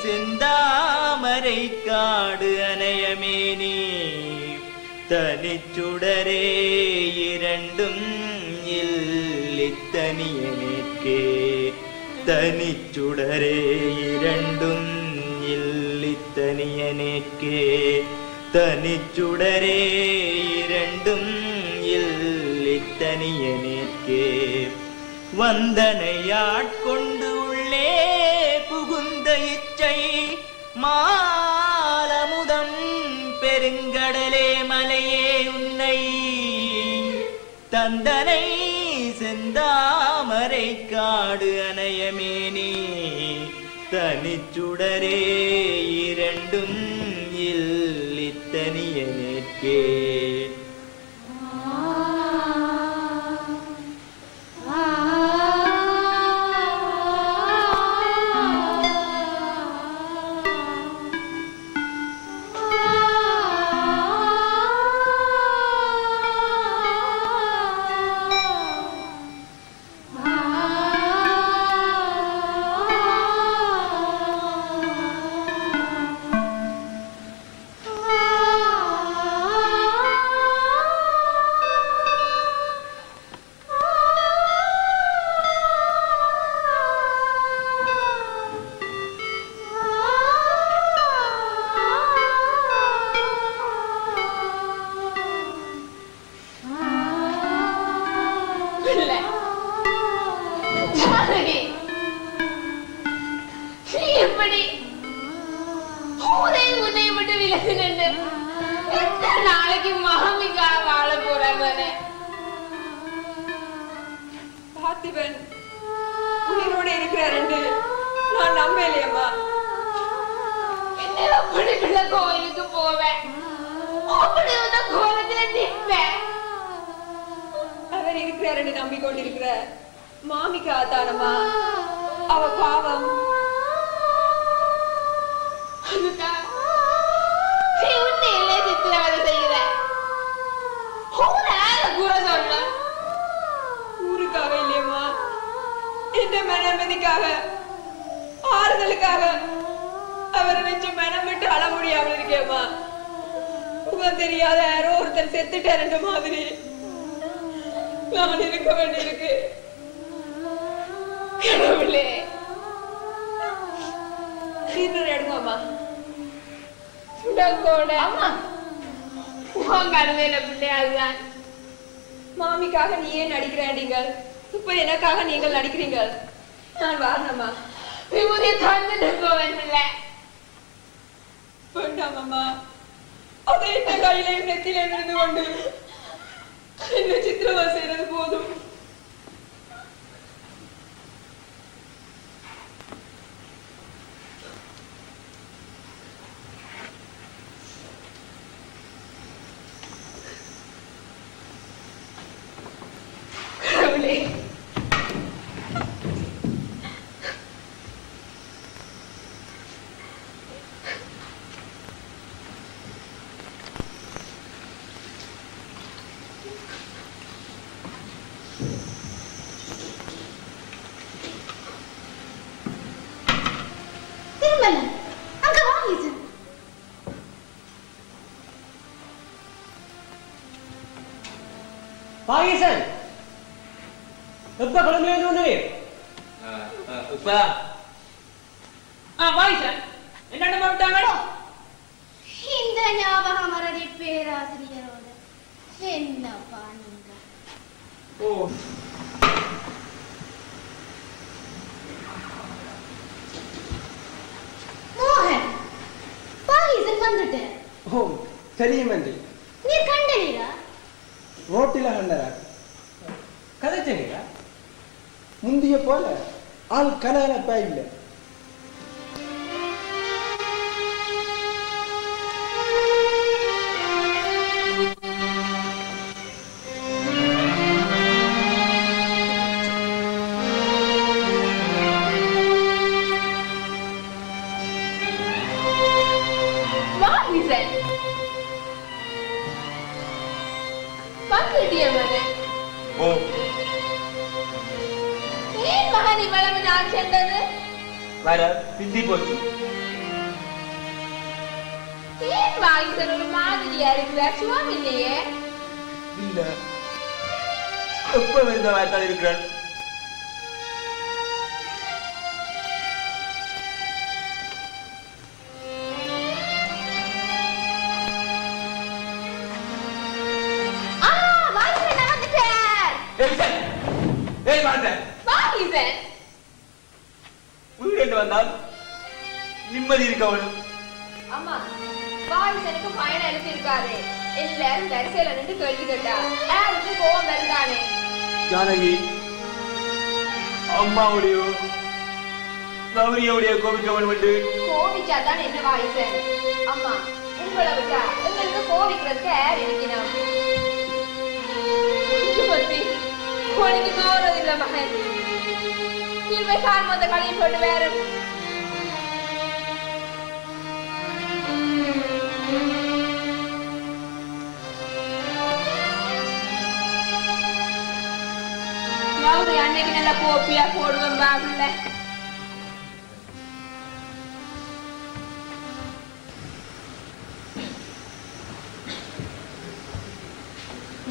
செந்தாமரை காடு அணையமேனி தனிச்சுடரே இரண்டும் இல்லித்தனியனேற்கே தனிச்சுடரே இரண்டும் இல்லித்தனியனேற்கே தனிச்சுடரே இரண்டும் இல்லித்தனியனேற்கே வந்தனையாட்கொண்டு உள்ளே புகுந்த இச்சை மாலமுதம் பெருங்கடலே மலையே உன்னை தந்தனை செந்தாமரை காடு அணையமேனி தனிச்சுடரே இரண்டும் இல்லித்தனியனேற்கே நாளைக்கு மாமிக்கா வாழ போறாங்க. பார்த்திபன் உயிரோட இருக்கிறார் என்று நான் நம்பலையம்மா. அப்படிக்குள்ள கோயிலுக்கு போவேன், அப்படி வந்த கோலத்துல நிற்பேன். அவர் இருக்கிறார் என்று நம்பிக்கொண்டிருக்கிற மாமிக்கு ஆத்தானம்மா. அவ பாவம். அதுதான் நீ உன்னையிலே சித்திரவதை செய்கிற. கூற சொல்ல ஊருக்காக இல்லையம்மா, இந்த மனமதிக்காக ஆறுதலுக்காக அவரை வச்சு மனம் விட்டு அழ முடியாமல் இருக்கேம்மா. முகம் தெரியாத யாரோ ஒருத்தன் செத்துட்டார் என்ற மாதிரி நான் இருக்க வேண்டியிருக்கு. கடவுளே, சீக்கிரம் எடுங்கம்மா. அம்மா உன் கருவேல பிள்ளை அதுதான். மாமிக்காக நீ ஏன் நடிக்கிறாண்டீங்க? இப்ப எனக்காக நீங்கள் நடிக்கிறீங்க. நான் வாரணம்மா. விபூதியை தந்துட்டு போவேன். வேண்டாம் அம்மா. அதை என்ன கையிலையும் நெத்திலையும் இருந்து கொண்டு என்ன சித்திரவதை செய்யறது போதும். பாகிசன் எப்ப குழம்புல வந்து உப்பா பாகிசன் என்னென்ன பண்ணிட்டாங்களோ இந்த ஞாபகம் மறதி பேராசிரியரோட என்னப்பா நீங்க? ஓ மோகன் பாகிசன் வந்துட்டேன். ஓ தெரியும் அண்டி. நீ கண்டனீரா? ரோட்டில கண்டரா? கதைச்சீங்களா? முந்திய போல ஆள் கலகலப்பா இல்ல. பிந்தி போச்சு. ஏன் வாய்சன் ஒரு மாதிரியா இருக்கிறார்? சுவாமி இல்லையே. இல்ல எப்ப வருந்த வாய்த்தால் இருக்கிறான். வீடு வந்தால் நிம்மதி இருக்கவனும். அம்மா வாய்சனுக்கு பயணம் எழுப்பியிருக்காரு. எல்லாரும் வரிசையில நின்று கேள்வி கேட்டா யாருக்கு கோவம் வருதானே? ஜானகி அம்மாவுடைய கௌரியோடைய கோபிக்கவன் வந்து கோபிச்சாதான் என்ன வாய்சன்? அம்மா உங்களை விட்டா எங்களுக்கு கோபிக்கிறதுக்கு யார் இருக்கணும்? பத்தி கோழிக்கு தோறது இல்ல மகன். இனிமே காண்மந்த கலையை போட்டு வேற கௌரி அன்னைக்கு நல்லா கோப்பியா போடுவேன் பாபுல.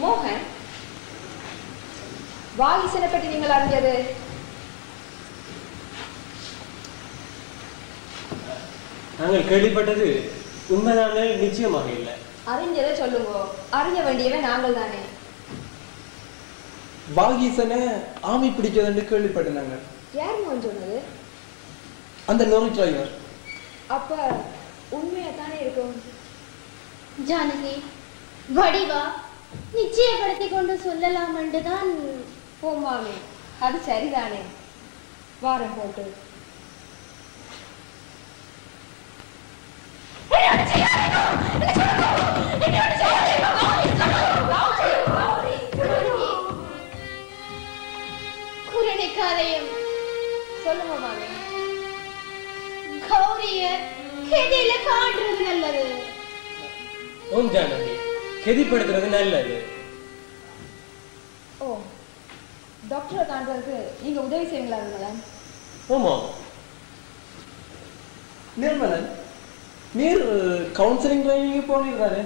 மோகன் வாகிசனை பற்றி நீங்கள் அறிஞ்சது? நாங்கள் கேள்விப்பட்டது உண்மைதானே நிச்சயமாக இல்லை. அறிஞ்சதை சொல்லுங்க. அறிய வேண்டியவன் நாங்கள் தானே. வாகீசனை ஆமி பிடிச்சதுன்னு கேள்விப்பட்டாங்க. யார் மோகன் சொன்னது? அந்த லோரி டிரைவர். அப்ப உண்மையா தானே இருக்கும். ஜானகி வடிவா நிச்சயப்படுத்தி கொண்டு சொல்லலாம் என்றுதான். போமாமே அது சரிதானே. வாரம் போட்டு குரணிக்காரையும் சொல்லுங்க மாமே. கௌரிய கெதியில காட்டுறது நல்லது. ஓம் ஜானகி கெதிப்படுத்துறது நல்லது. ஓ டாக்டரை காண்றதுக்கு நீங்க உதவி செய்வீங்களா நிர்மலன்? ஆமா. நிர்மலன் நீர் கவுன்சிலிங் ட்ரைனிங் போனீங்களே?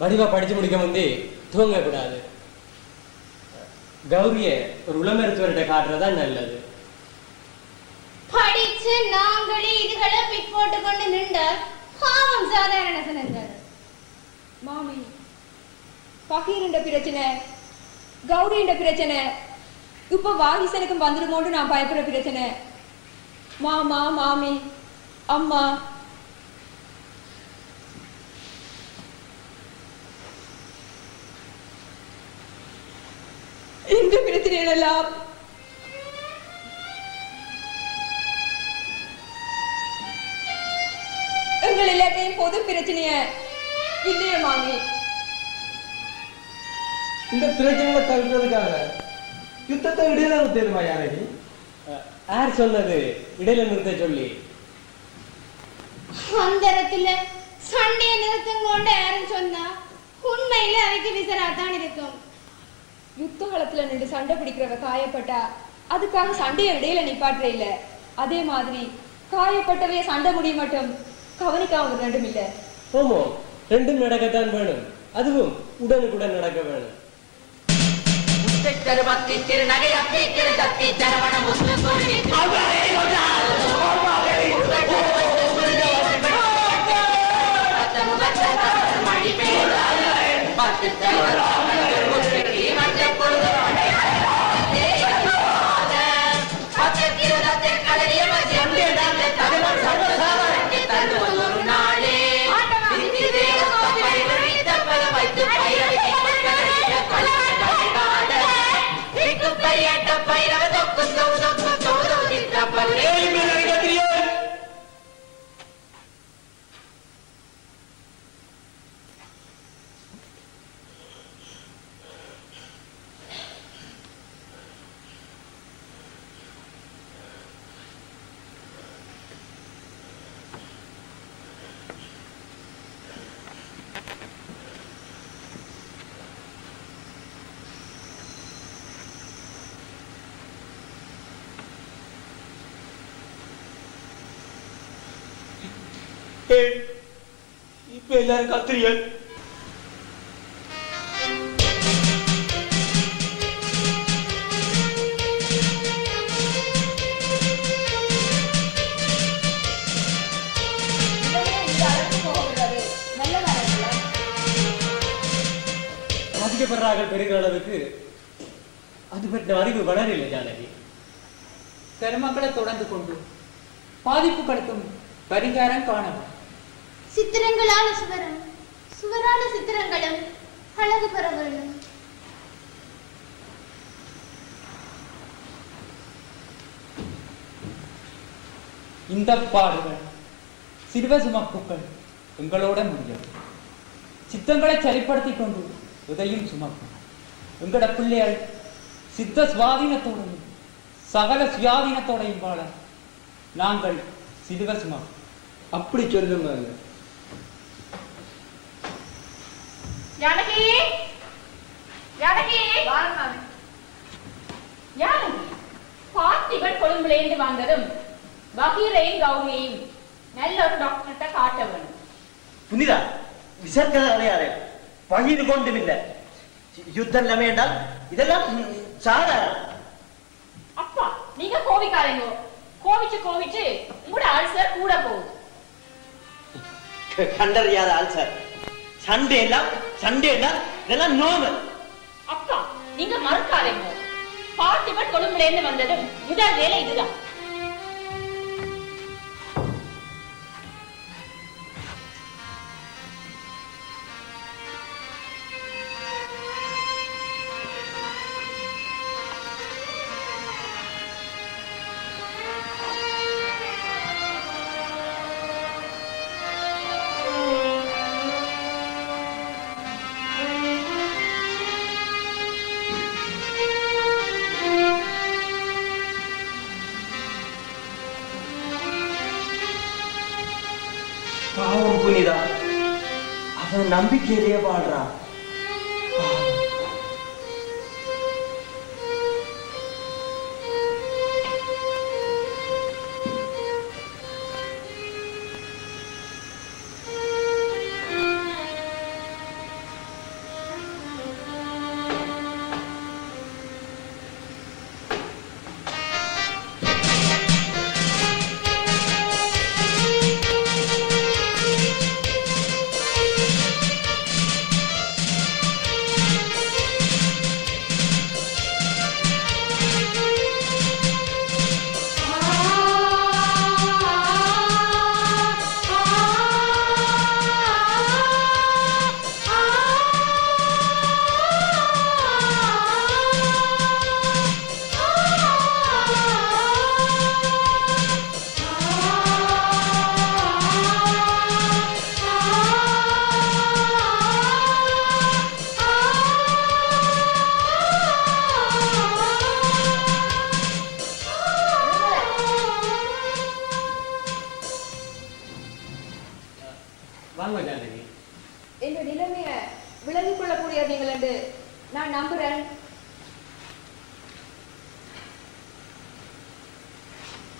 வடிவா படிச்சு முடிக்க முந்தி தூங்க கூடாது. கௌரிய ஒரு உளமருத்துவர்கிட்ட காட்டுறதா நல்லது. படிச்சு நாங்களே இதுகளை பிக் போட்டு கொண்டு நின்ற பாவம் சாதாரண சனங்கள். மாமி பகீரண்ட பிரச்சனை கௌரிண்ட பிரச்சனை இப்ப வாகிசனுக்கும் வந்துடுமோன்னு நான் பயப்படுற பிரச்சனை. மாமா மாமி அம்மா இந்த பிரச்சனைகள் எல்லாம் எங்கள் எல்லாத்தையும் பொது பிரச்சனைய இல்லையே மாமி. இந்த பிரச்சனைகளை தவிர்க்கிறதுக்காக யுத்தத்தை இடையில நிறுத்தமா யாரடி? யார் சொன்னது இடையில நிறுத்த சொல்லி? அந்த இடத்துல சண்டையை நிறுத்தம் கொண்டு யாரும் சொன்னா உண்மையில அவைக்கு விசராத்தான் இருக்கும். யுத்த காலத்துல நின்று சண்டை பிடிக்கிறவ காயப்பட்டா அதுக்காக சண்டைய இடையில நிப்பாற்ற இல்ல. அதே மாதிரி காயப்பட்டவைய சண்டை முடிய மட்டும் கவனிக்காம ரெண்டும் இல்ல. ஓமோ, ரெண்டும் நடக்கத்தான் வேணும். அதுவும் உடனுக்குடன் நடக்க வேணும். இப்ப எல்லாரும் கத்திரிய பாதிக்கப்படுறார்கள் பெருகிற அளவுக்கு அது பற்றின அறிவு வளரில்லை ஜானகி. கருமக்களை தொடர்ந்து கொண்டு பாதிப்புகளுக்கும் பரிகாரம் காணவும். சித்திரங்களான சுவரம், சுவரான சித்திரங்களும் அழகு பெற வேண்டும். இந்த பாடுகள் சிறுவ சுமப்புக்கள் எங்களோட முடியும். சித்தங்களை சரிப்படுத்திக் கொண்டு உதயும் சுமக்கும் எங்களோட பிள்ளைகள் சித்த சுவாதீனத்தோடையும் சகல சுயாதீனத்தோடையும் வாழ நாங்கள் சிறுவ சுமக்கும். அப்படி சொல்லுங்க. ஜானகி, ஜானகி, ஜானகி, பார்த்திபன் கொழும்புலேந்து வந்ததும் பகீரையும் கௌரியையும் நல்ல ஒரு டாக்டர்கிட்ட காட்ட வேணும். புனிதா விசர்க்கதை அடையாறு பகிர்ந்து கொண்டும் இல்லை. யுத்தம் இல்லாம என்றால் இதெல்லாம் சாதாரணம். அப்பா நீங்க கோவிக்காதீங்க. கோவிச்சு கோவிச்சு உங்களோட அல்சர் கூட போகுது. கண்டறியாத அல்சர். சண்டே எல்லாம் இதெல்லாம் நோமல். அப்பா நீங்க மறுக்காதீங்க. பார்த்திபன் கொழும்புலேருந்து வந்ததும் முதல் வேலை இதுதான். பாவம் புனிதா, அவன் நம்பிக்கையிலேயே வாழ்றான். வாங்க ஜானகி. இந்த நிலைமைய விளங்கிக் கொள்ளக்கூடிய நீங்கள் என்று நான் நம்புறேன்.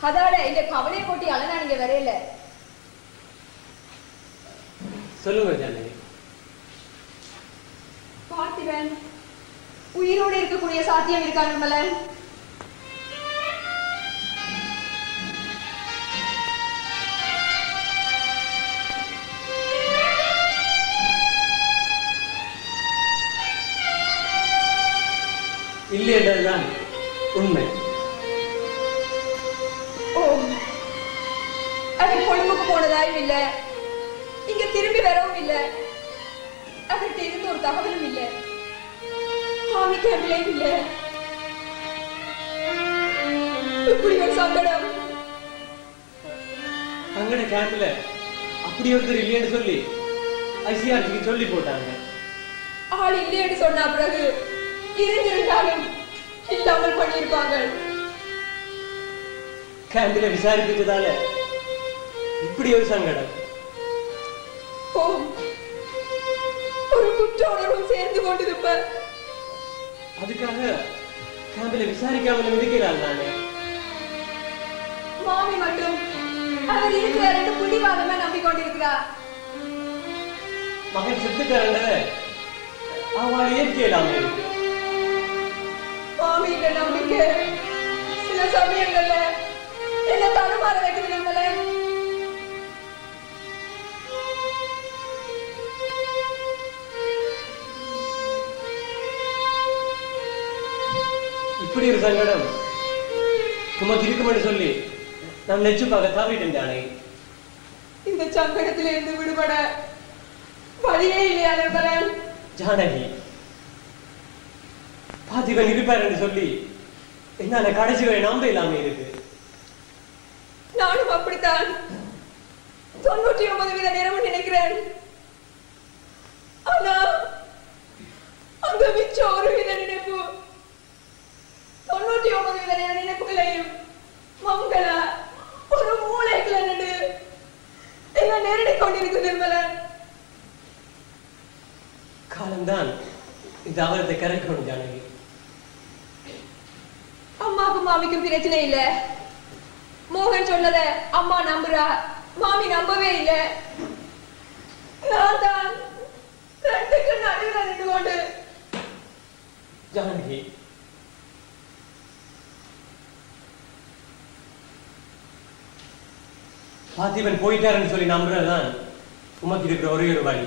அதால இந்த கவலையை கொட்டி அழகா நீங்க வரையில. சொல்லுங்க ஜானகி. பார்த்திபன் உயிரோடு இருக்கக்கூடிய சாத்தியம் இருக்கா நிர்மலன்? இல்லை என்றதுதான் உண்மை. ஓ, அவர் கொழும்புக்கு போனதாயும் இல்ல, இங்க திரும்பி வரவும் இல்ல, அவர்கிட்ட இருந்து ஒரு தகவலும் இல்ல, ஆமி கேம்பிளையும் இல்ல. இப்படி ஒரு சங்கடம். அங்கட கேம்ப்ல அப்படி ஒருத்தர் இல்லைன்னு சொல்லி ஐசிஆர்சிக்கு சொல்லி போட்டாங்க. ஆள் இல்லைன்னு சொன்ன பிறகு இருந்திருந்தாலும் இல்லாமல் பண்ணியிருப்பாங்க. கேம்பில விசாரிப்பிச்சதால இப்படி ஒரு சங்கடம். ஒரு குற்ற உணர்வும் சேர்ந்து கொண்டிருப்ப. அதுக்காக கேம்பில விசாரிக்காமல் இருக்கிறாள் நானே. மாமி மட்டும் அவர் இருக்கிறார் என்று புள்ளிவாதமா நம்பிக்கொண்டிருக்கிறார். மகன் செத்துக்காரன்றத அவள் இயற்கையிலாம இருக்கு. மாமியில நம்பிக்கை சில சமயங்கள்ல என்ன தடுமாற வைக்கிறது. நம்மள இப்படி ஒரு சங்கடம் உமக்கு இருக்குமென்று சொல்லி நான் நெச்சு பார்க்க தவறிட்டேன் ஜானகி. இந்த சங்கடத்தில இருந்து விடுபட வழியே இல்லையா நிர்மலன்? ஜானகி, பார்த்திபன் இருப்பார் என்று சொல்லி என்னால கடைசி வரை நம்ப இல்லாம இருக்கு. நானும் அப்படித்தான் 99% நேரமும் நினைக்கிறேன். ஆனா அந்த மிச்சம் 1% நினைப்பு 99% நினைப்புகளையும் மங்கள ஒரு மூளைக்குள்ள நின்று என்ன நேரடி கொண்டிருக்கு நிர்மலன். காலம்தான் இந்த அவரத்தை கரைக்கணும் ஜானகி. அம்மாவுக்கும் மாமிக்கும் பிரச்சனை இல்ல. மோகன் சொன்னத அம்மா நம்புறா, மாமி நம்பவே இல்ல. நான் தான் ரெண்டுக்கு நடுவில் நின்று கொண்டு. ஜானகி, பார்த்திபன் போயிட்டாருன்னு சொல்லி நம்புறதுதான் உமக்கு இருக்கிற ஒரே ஒரு வழி.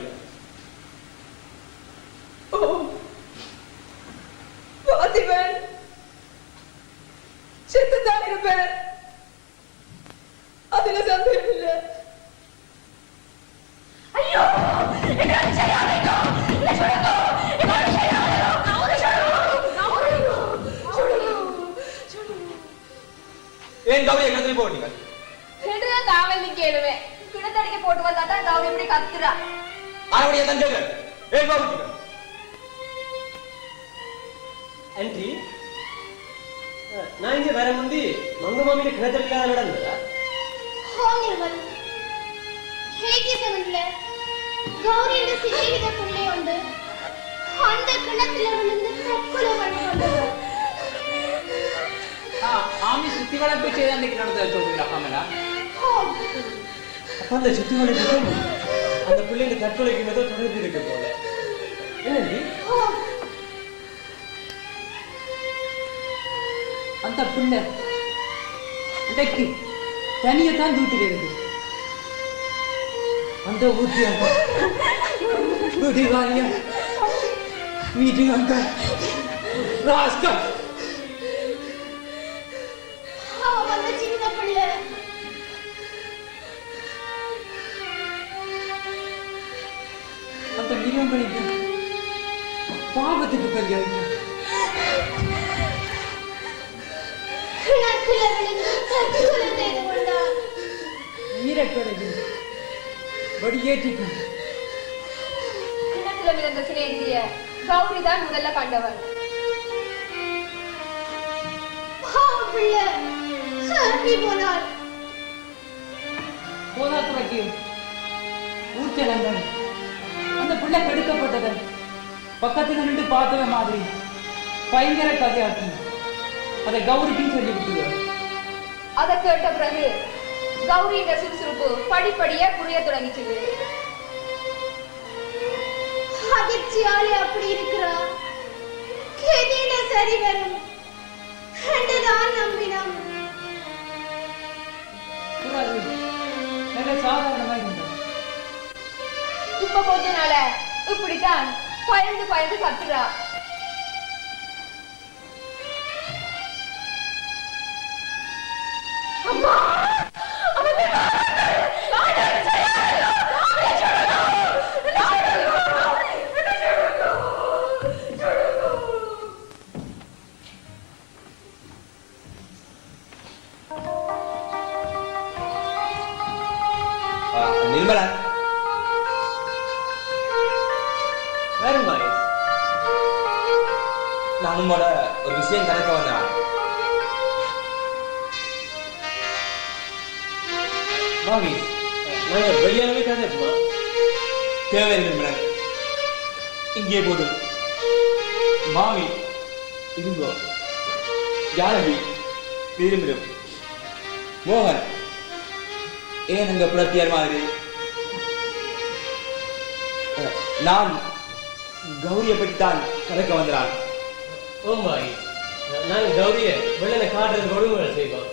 பார்த்திபன் செத்துத்தான் இருப்பேன், அதுல சந்தேகம் இல்லை. ஐயோ, ஏன் கௌரி எங்க போட்டீங்க? காவல் கேளுவேன். கிணத்தடிக்க போட்டு வந்தா தான் கௌரி இப்படி கத்துறா. ஆரவடியா தஞ்சங்க ஏன் போட்டீங்க? ஆன்ட்டி, நான் இங்க வர முந்தி மங்க மாமியில கிணத்தடிக்காத நடந்ததா? ஹோனிவல் ಹೇಗೆ ಸವನ್ಲೆ ಗೌರಿಯಿಂದ ಸಿಹಿಗಿದ ಪುಳ್ಳೆ ಉಂಡು அந்த கிணத்துல விழுந்து தற்கொலை பண்ணிக்கொண்டது. ஆமி சுத்தி வளர்ப்பு செய்து அன்னைக்கு நடந்தது சொல்றீங்களா கமலா? அப்ப அந்த சுத்தி வளைப்புக்கும் அந்த பிள்ளைங்க தற்கொலைக்கு ஏதோ தொடர்பு இருக்கு போல. என்னடி அந்த பிள்ளை இன்றைக்கு தனியத்தான் வீட்டுக்கு இருக்கு. அந்த ஊத்தியாக வீட்டுவாரிய வீட்டுக்கு அங்க ராஸ்கல் அந்த சின்ன பிள்ளை அந்த மிருகங்களுக்கு பாவத்துக்கு பரிகாரம் கிணத்துல விழுந்து தற்கொலை செய்து கொண்டார். ஈரக்கடையில் வடியேற்றிக்கும் கிணத்துல விழுந்த சிலேந்திய கௌரி தான் முதல்ல கண்டவர். பிள்ளை சாப்பி போனார். போதாத்துறைக்கு ஊர்ச்சலங்கள் அந்த பிள்ளை கெடுக்கப்பட்டதன் பக்கத்துல நின்று பார்த்தவ மாதிரி பயங்கர கதையாக்கி அதை கௌரிக்கும் சொல்லி விட்டுருவார். அதை கேட்ட பிறகு கௌரியோட சுறுசுறுப்பு படிப்படியா புரிய தொடங்கிச்சது. அதிர்ச்சியாலே அப்படி இருக்கிறா, கேதியில சரி வரும் என்றுதான் நம்பினான். நல்ல சாதாரணமா இருந்தது. இப்ப கொஞ்ச நாள இப்படித்தான் பயந்து பயந்து கத்துறா. அம்மா நிர்மலா வேறுமா நான் உங்களோட ஒரு விஷயம் கணக்க வந்தேன். மாவி நாங்க வெளியாகவே கதைப்போமா? தேவை நிர்மலன், இங்கே போதும். மாமி இருங்கோ, ஜானகி விரும்பிடும், மோகன் ஏன் அங்க புலத்தியார் மாதிரி. நான் கௌரியை பற்றித்தான் கதைக்க வந்தான். ஓ மாவி, நாங்க கௌரிய வெள்ளனை காட்டுறது ஒழுங்குகளை செய்வோம்.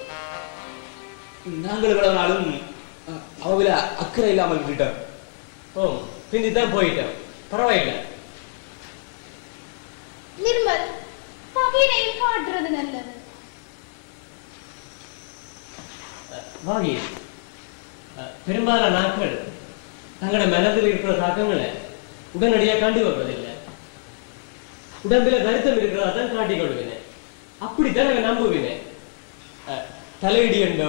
நாங்கள் இவ்வளவு நாளும் அவங்கள அக்கறை இல்லாமல் விட்டுட்டோம். ஓ பிந்தித்தான் போயிட்டோம், பரவாயில்லை. நிர்மல், பகிரையும் காட்டுறது நல்லது. மாவி, பெரும்பாலான நாட்கள் தங்களோட மனதில் இருக்கிற தாக்கங்களை உடனடியாக காண்டி வருவதில்லை. உடம்பில வருத்தம் இருக்கிறதா தான் காட்டிக் கொள்வேன். அப்படித்தான் நாங்கள் நம்புவேன். தலையிடி உண்டோ,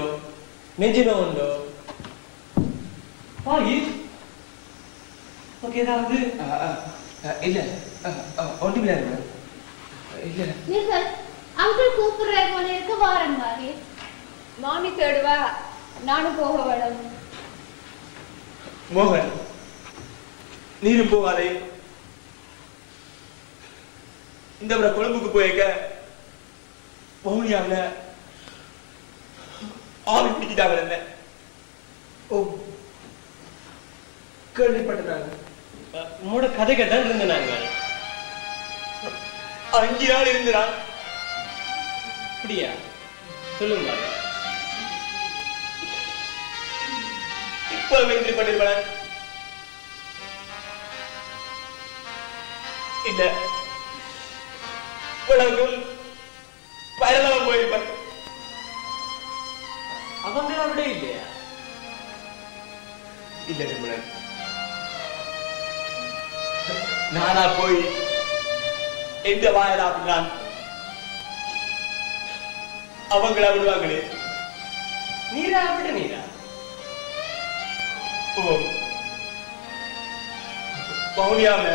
நெஞ்சினோ உண்டோ பாகி ஏதாவது இல்ல ஒன்றுமில்லை. இல்ல நிர்மல், அங்கிள் கூப்பிடுற போல இருக்க வாரன் மாதிரி. மாமி தேடுவா, நானும் போக வேணும். மோகன், நீரு போவாதே. இந்த முறை கொழும்புக்கு போயிருக்க பவுனியாவில் ஆவி பிடிக்கிட்டாங்க. என்ன ஓ கேள்விப்பட்டாங்க. உங்களோட கதைகள் தான் இருந்த நாங்கள் 5 நாள் இருந்தான். அப்படியா? சொல்லுங்க. இப்ப வெற்றி பண்ணிருப்பேன். இல்ல உலகம் பரலவம் போயிருப்பேன். அவங்க விட இல்லையா? இல்ல நிர்மலன், நானா போய் எந்த வாயதா அப்படின்னான் அவங்களா விடுவாங்களே. நீரா விட நீரா? ஓ பவுனியாவில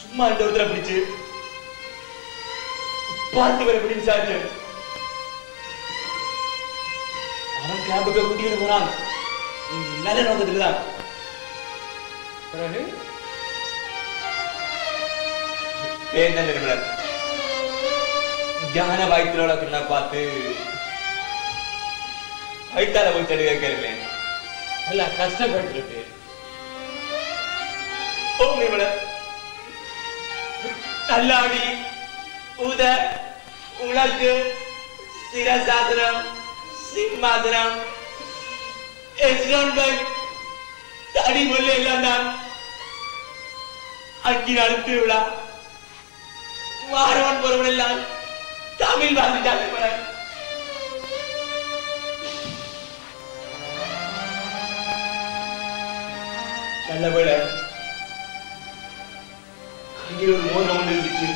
சும்மா இந்த ஒருத்தரை பிடிச்சு பார்த்து வர பிடிச்சு சாச்சு. அவன் கேம்புக்கு கூட்டிட்டு போனான் நல்ல நோக்கத்துக்கு தான். ஏன் தான் நிர்மலன், ஞான வயிற்றுல கண்ணா பார்த்து வயிற்றால போய் தடுக்க கேட்கிறேன். நல்லா கஷ்டப்பட்டிருக்கு. ஓ நிர்மலன், கல்லாடி உத உலகு சிரசாசனம் சிம்மாசனம் தடி முல்ல எல்லாம் தான் 5 நாள் திருவிழா. வாரவன் பொருவன் எல்லாம் தமிழ் வாசிட்டாங்க. நல்ல வேளை அங்கே ஒரு மோதிரம் ஒன்று இருந்துச்சு.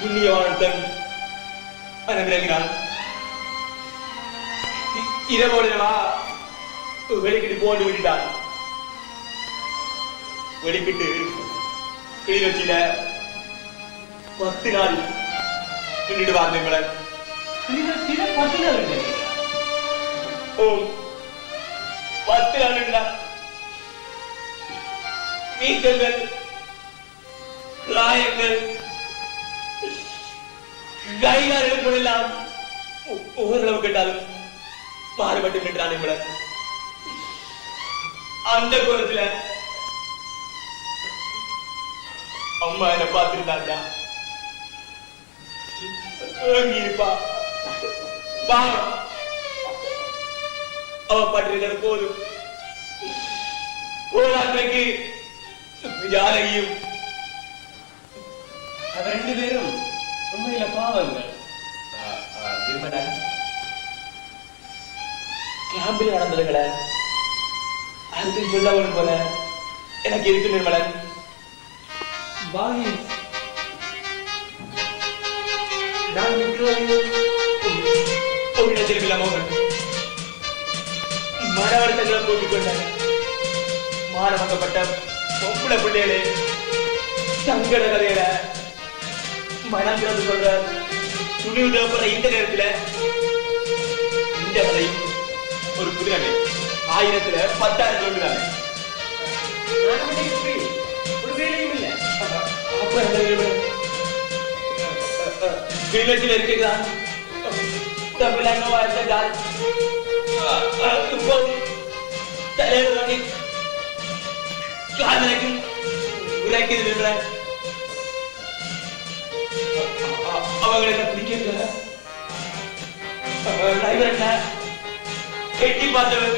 புண்ணியவாழ்த்தன் அனுப்பினான். இரவோடவா வெளிக்கிட்டு போட்டு விட்டுட்டான். வெளிக்கிட்டு கிளிநொச்சியில 10 நாள் நின்றுட்டு வாழ்ந்தேன். கிளிநொச்சியில 10 நாள்? ஓ 10 நாளுங்களா வீக்கங்கள் காயங்கள் கைகாரர்கள் எல்லாம் ஓரளவு கேட்டாலும் பாடுபட்டு நின்றான் என்பட அந்த கோலத்துல அம்மா என்ன பார்த்திருந்தாங்க இருப்பா அவ பட்டிருக்கிறது போதும் போராட்டைக்கு யாரையும் அவ 2 பேரும் உண்மையில பாவங்கள். கேம்பில் நடந்ததுங்கள அதுக்கு சொல்ல ஒன்று போல எனக்கு இருக்கு நிர்மலன். பாகி நான் இருக்கிறது ஒரு இடத்தில் இல்ல மோகன் மனவர்த்தங்களை போட்டுக் கொண்டாங்க. மானவங்கப்பட்ட பொம்பளை பிள்ளைகளே சங்கட கதையில மனம் திறந்து சொல்ற துணிவு தேவைப்படுற இந்த நேரத்துல இந்த கதையும் ஒரு புதினமே 1000த்துல 10,000 சொல்லுறாங்க. ஒரு வேலையும் இல்லை. அப்ப கிளிநொச்சியில் இருக்கிறான் தமிழக வாழ்ந்தால் இப்போ தலைவர் வாங்கி காதலுக்கும் உரைக்கிறது அவங்களை பிடிக்க டிரைவர் என்ன எட்டி பார்த்தவர்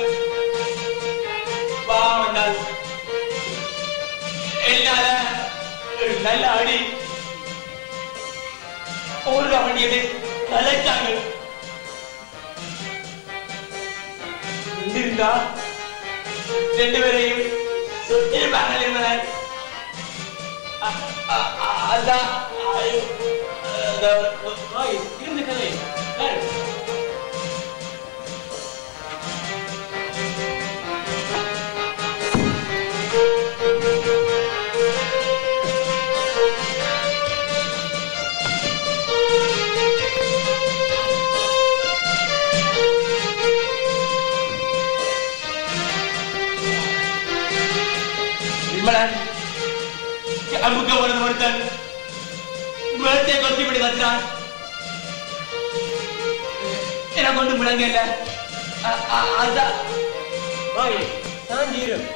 பாவண்டால் என்னால நல்ல அடி ஓடுற வண்டியை கலைச்சாங்க. இருந்தா 2 பேரையும் சுற்றிருப்பாங்க. அதான் இருந்த கதை அமுக்க ஒருத்தன் வேட்டை கொத்தி விட்டு கத்துறான். எனக்கு ஒன்று முழங்க இல்ல. அதான் சாஞ்சீரம்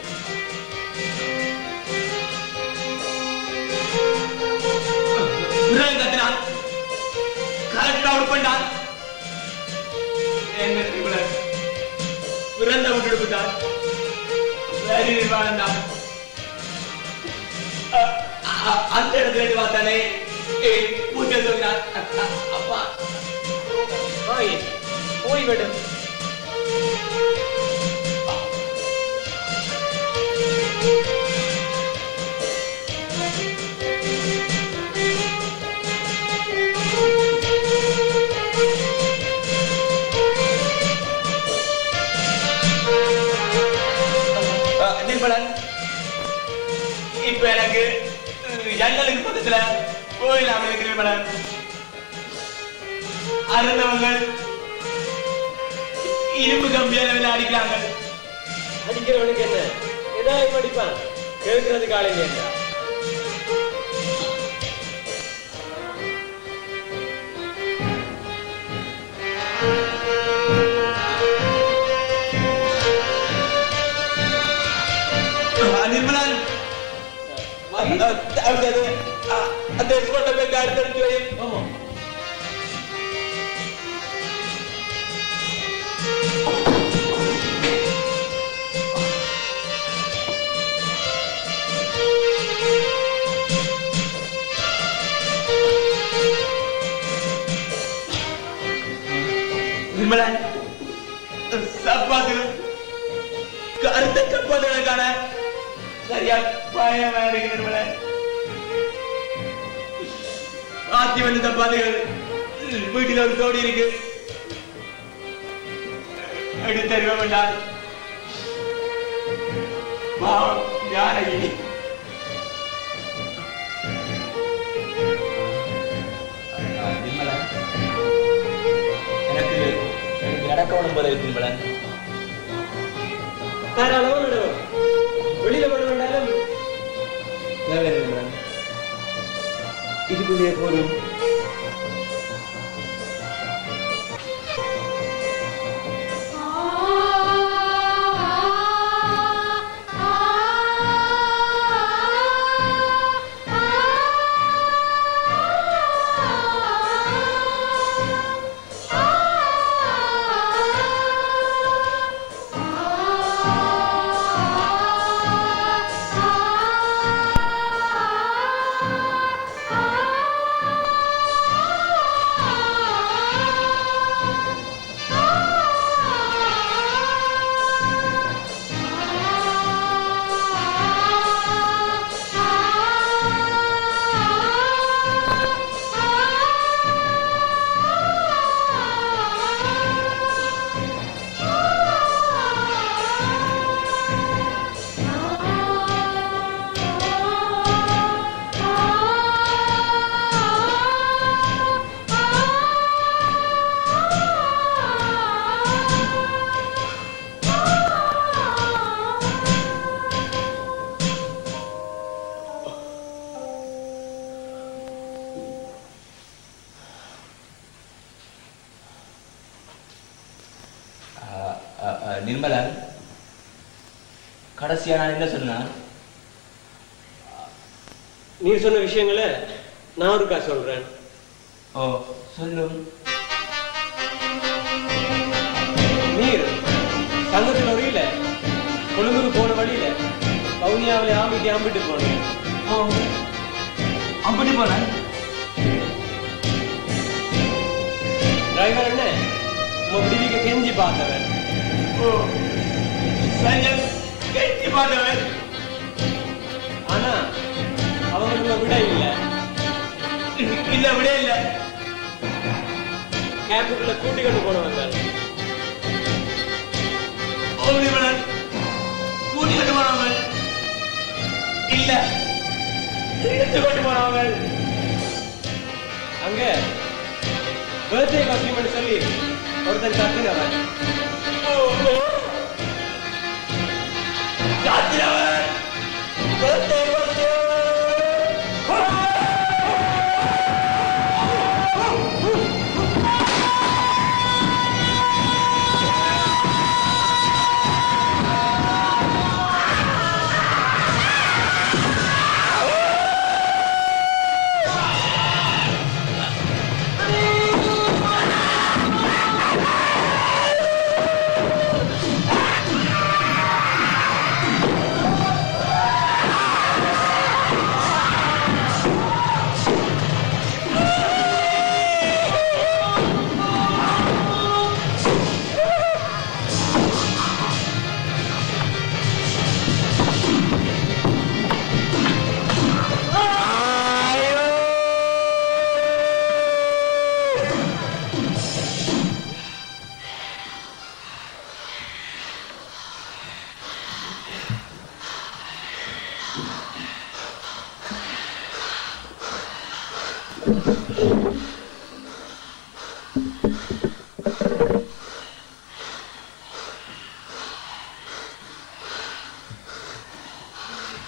கத்துறான். கரெக்டா அவுட் பண்ணான். பிறந்த விட்டு விட்டான். வேறு நிர்வாகம் தான். அந்த இடத்துல பார்த்தாலே பூஜை சொல்றான். அப்பா போய்விடும். நிர்மலன் இப்ப எனக்கு ஜன்னலுக்கு பக்கத்துல கோயில் அமைக்கிற நிர்மலன் அருந்தவங்க இரும்பு கம்பியால அடிக்கிறாங்க. அடிக்கிறவனுக்கு என்ன ஏதாவது படிப்பான் கேட்கறது காலையில் என்ன நிர்மலன் அந்த அடுத்தடுத்து நிர்மலன் சப்பாத்திலும் கருத்த சப்பாத்திகளுக்கான சரியா பயமா இருக்கு நிர்மலன். ஆத்தி வந்து சப்பாத்திகள் வீட்டில் ஒரு தோடி இருக்கு. எடுத்தறிவ வேண்டாம். பாவம் யாரகி எனக்கு நடக்கணும் போல இருக்கு நிர்மலன். தாராளமா விடுவோம். வெளியில விட வேண்டாலும் இதுக்குள்ளே போதும். நிர்மலன், கடைசியா நான் என்ன சொன்னேன்? நீ சொன்ன விஷயங்களை நான் ஒருக்கா சொல்றேன். ஓ சொல்லும். நீர் சங்கத்தில் வரையில கொழும்புக்கு போன வழியில வவுனியாவில ஆம்பிட்டு போனேன். ஓ அப்படி போன டிரைவர் என்ன உங்க விடுவிக்க கெஞ்சி பார்த்தவன். ஆனா அவங்களுக்கு விட இல்லை. விட இல்ல. கேம்புக்குள்ள கூட்டிக்கொண்டு போனவங்க. கூட்டிக்கொண்டு போனவங்க இல்ல, எடுத்துக்கொண்டு போனவங்க. அங்க பர்த்டே காஸ்டியூம் சொல்லி ஒருத்தர் கத்துனவன்.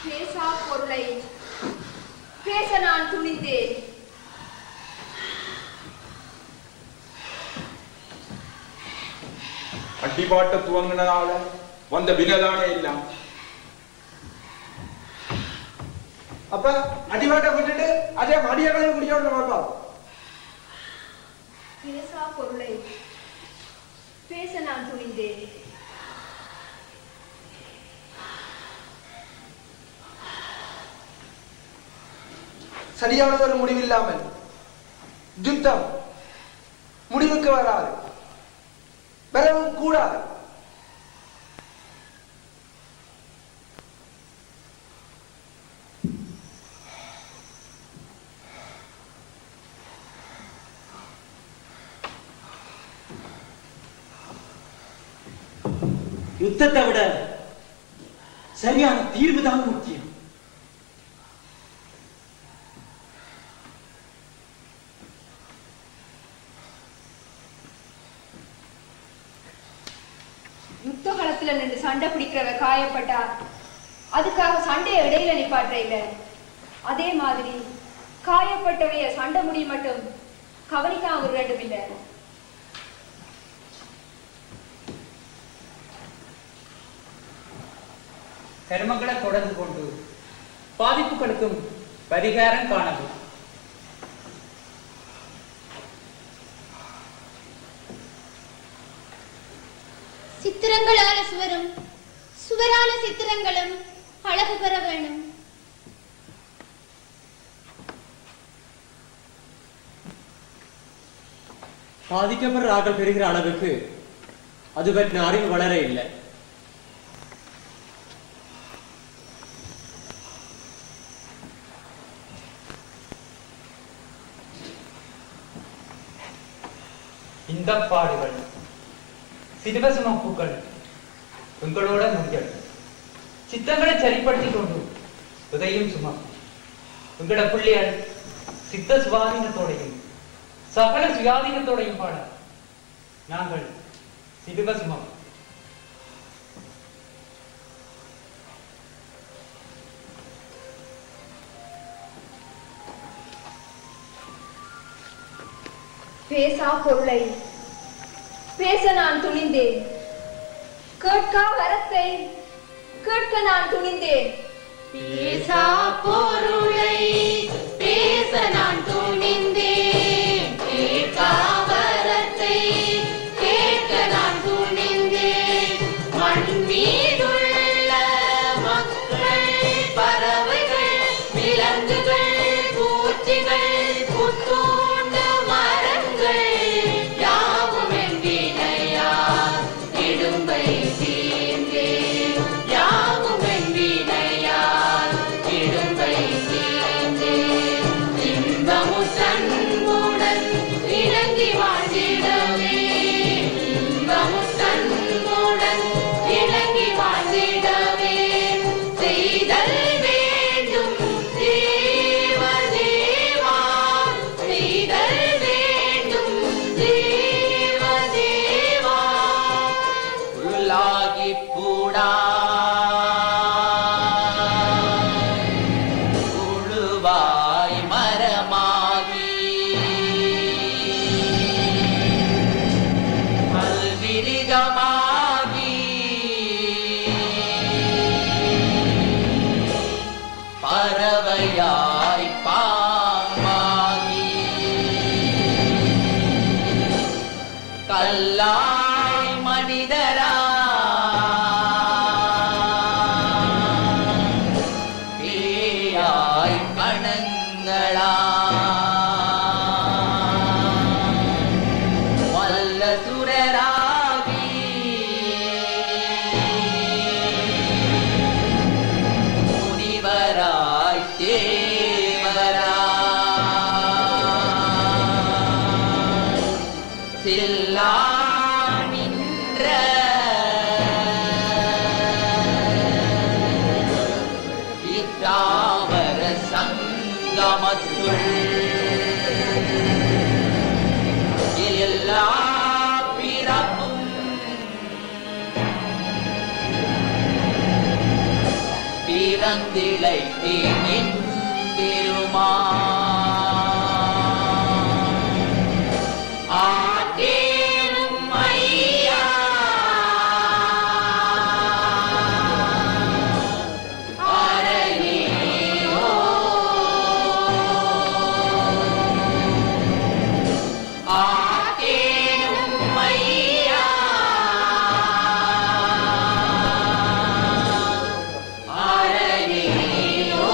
பேசா பொருளை பேச நான் துணிந்தேன். அடிபாட்ட துவங்கினதால வந்த வினதானே எல்லாம். அப்ப அடிபாட்ட விட்டுட்டு அதே மடியகளையும் குடிச்சோட பாப்பா. பேசா பொருளை பேச நான் துணிந்தேன். சரியான ஒரு முடிவில்லாமல் யுத்தம் முடிவுக்கு வராது, வரவும் கூடாது. யுத்தத்தை விட சரியான தீர்வு தான் முக்கியம். யுத்த காலத்துல களத்துல நின்று சண்டை பிடிக்கிறவ காயப்பட்டா அதுக்காக சண்டையை இடையில நிப்பாற்ற இல்ல. அதே மாதிரி காயப்பட்டவைய சண்டை முடி மட்டும் கவனிக்காம ஒரு ரெண்டும் இல்ல. கர்மங்களை தொடர்ந்து கொண்டு பாதிப்புகளுக்கும் பரிகாரம் காணவும். சித்திரங்களான சுவரும் சுவரான சித்திரங்களும் அழகு பெற வேணும். பாதிக்கப்படுற ஆக்கள் பெறுகிற அளவுக்கு அது பற்றின அறிவு வளர இல்லை. இந்த பாடுகள் சிறுவசுமப்புகள் உங்களோட முடியாது. சித்தங்களை சரிப்படுத்திக் கொண்டு உதயம் சுமம் உங்களோட பிள்ளைகள் சித்த சுவாதீனத்தோடையும் சகல சுயாதீனத்தோடையும் பாட நாங்கள் சிறுவசுமம். பேசா பொருளை பேச நான் துணிந்தேன், கேட்கா வரத்தை கேட்க நான் துணிந்தேன். பேசா பொருளை பேச நான் துணிந்தேன், கேட்கா வரத்தை கேட்க நான் துணிந்தேன். மண் மீதுள்ள மக்கள், பறவைகள், விலங்குகள், பூச்சிகள், புத்தூண்டு மரங்கள் யாவும் என் வினையால் இடும்பை தீர்ந்தேன். யாவும் என் வினையால் இடும்பை தீர்ந்தேன். இன்பமும் அன்புடன் இணங்கி வாழ்ந்திடவே, இன்பமும் அன்புடன் இணங்கி வாழ்ந்திடவே செய்தல் வேண்டும் தேவதேவா, செய்தல் வேண்டும் தேவதேவா. உள்ளாகி பூடா உழுவாய் மரமாகி பல்விரிகமாகி பறவையாய் பாம்பாகி கல்லாய் மனிதரா பேயாய் கணங்களா வல்ல சுரராகி முனிவராய் தேவரா சில்லா நின்ற இத்தாவர சங்கமத்துள் எல்லா பிறப்பும் பிறந்திலை தேனின் பெருமா ஆட்டேனும் ஐயா அரணியோ ஆட்டேனும் ஐயா அரணியோ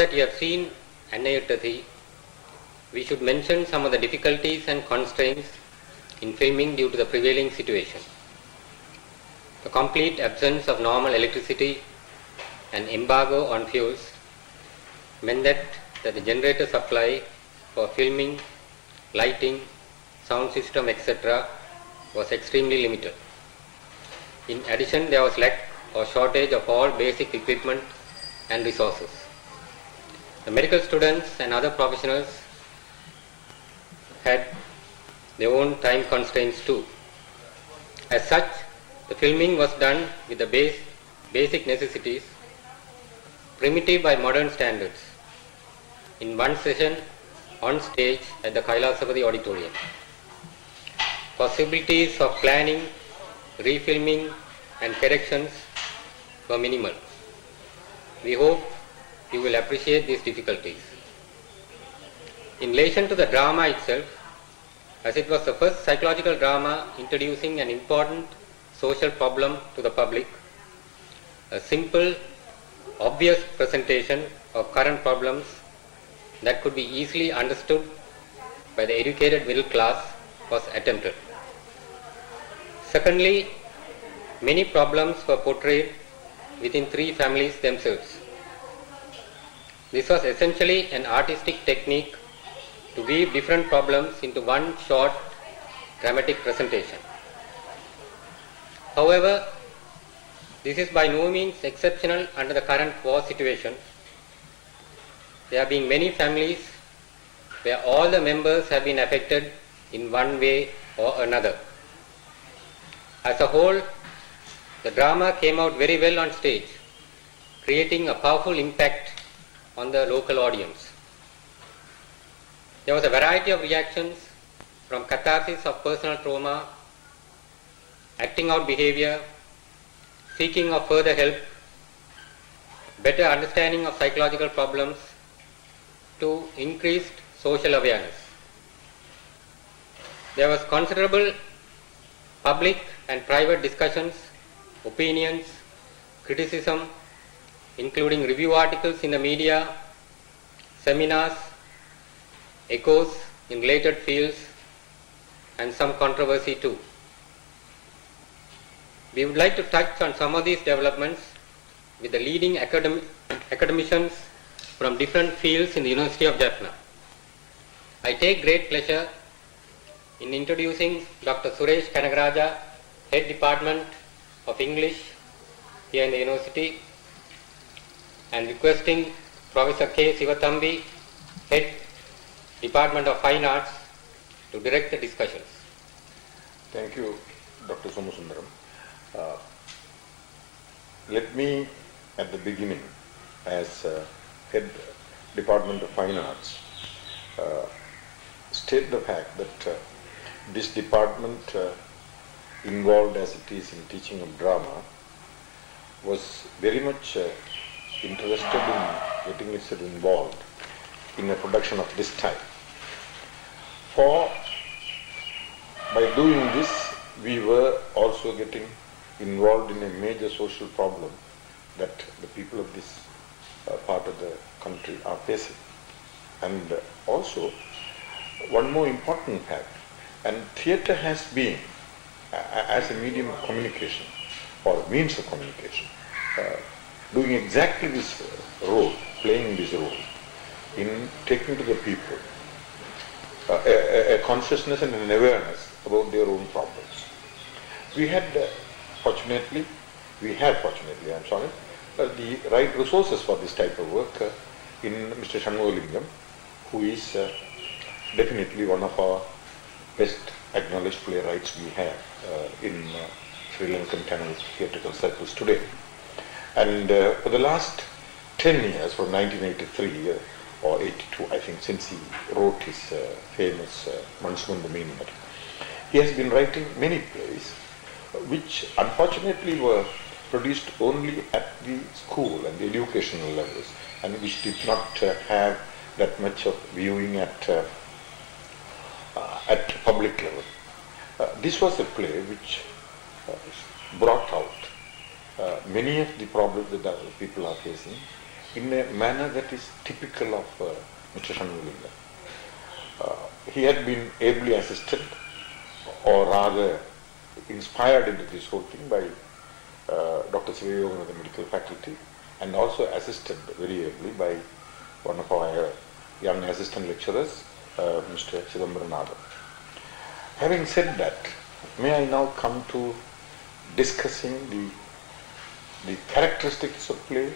that you have seen Annai, we should mention some of the difficulties and constraints in filming due to the prevailing situation. The complete absence of normal electricity and embargo on fuels meant that the generator supply for filming, lighting, sound system, etc. was extremely limited. In addition, there was lack or shortage of all basic equipment and resources. The medical students and other professionals had their own time constraints too. As such, the filming was done with the basic necessities, primitive by modern standards, in one session on stage at the Kailasapati Auditorium. Possibilities of planning, refilming and corrections were minimal. We hope you will appreciate these difficulties. In relation to the drama itself, as it was the first psychological drama introducing an important social problem to the public, a simple, obvious presentation of current problems that could be easily understood by the educated middle class was attempted. Secondly, many problems were portrayed within three families themselves. This was essentially an artistic technique to weave different problems into one short dramatic presentation. However, this is by no means exceptional under the current war situation. There have been many families where all the members have been affected in one way or another. As a whole, the drama came out very well on stage, creating a powerful impact on the local audience. There was a variety of reactions, from catharsis of personal trauma, acting out behavior, seeking of further help, better understanding of psychological problems, to increased social awareness. There was considerable public and private discussions, opinions, criticism, including review articles in the media, seminars, echoes in related fields, and some controversy too. We would like to touch on some of these developments with the leading academicians from different fields in the University of Jaffna. I take great pleasure in introducing Dr. Suresh Kanagaraja, Head Department of English here in the University, and requesting Professor K. Sivathambi, Head Department of Fine Arts, to direct the discussions. Thank you, Dr. Somasundaram. Let me, at the beginning, as Head Department of Fine Arts, state the fact that this department, involved as it is in teaching of drama, was very much interested in getting itself involved in a production of this type. By doing this, we were also getting involved in a major social problem that the people of this part of the country are facing. And also, one more important fact, and theatre has been, as a medium of communication, or means of communication, doing exactly this role, playing this role, in taking to the people a consciousness and an awareness about their own problems. We have fortunately, the right resources for this type of work in Mr. Shanmugalingam, who is definitely one of our best acknowledged playwrights we have in Sri Lankan Tamil theatrical circles today. And for the last 10 years, from 1983 or 82, I think, since he wrote his famous Mansuman the Meaner, he has been writing many plays which unfortunately were produced only at the school and the educational levels, and which did not have that much of viewing at public level. This was a play which brought out many of the problems that the people are facing, in a manner that is typical of Mr. Shanmugalingam. He had been ably assisted, or rather inspired into this whole thing by Dr. Sivayogan of the medical faculty, and also assisted very ably by one of our young assistant lecturers, Mr. Chidambaranathan. Having said that, may I now come to discussing the characteristics of play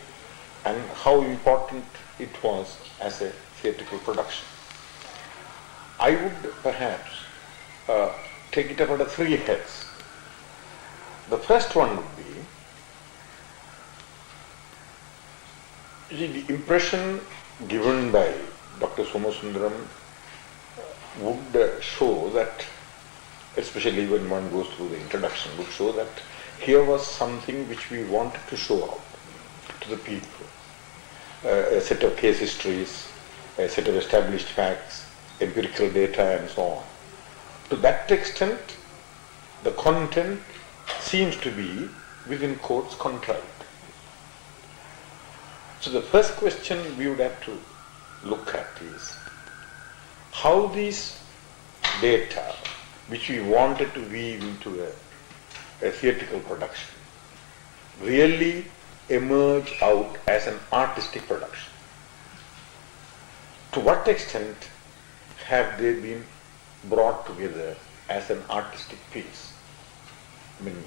and how important it was as a theatrical production. I would perhaps take it up under three heads. The first one would be the impression given by Dr. Somasundaram would show that, especially when one goes through the introduction, would show that here was something which we wanted to show out to the people. A set of case histories, a set of established facts, empirical data and so on. To that extent, the content seems to be, within quotes, contrived. So the first question we would have to look at is how these data, which we wanted to weave into a theatrical production, really emerge out as an artistic production. To what extent have they been brought together as an artistic piece? I mean,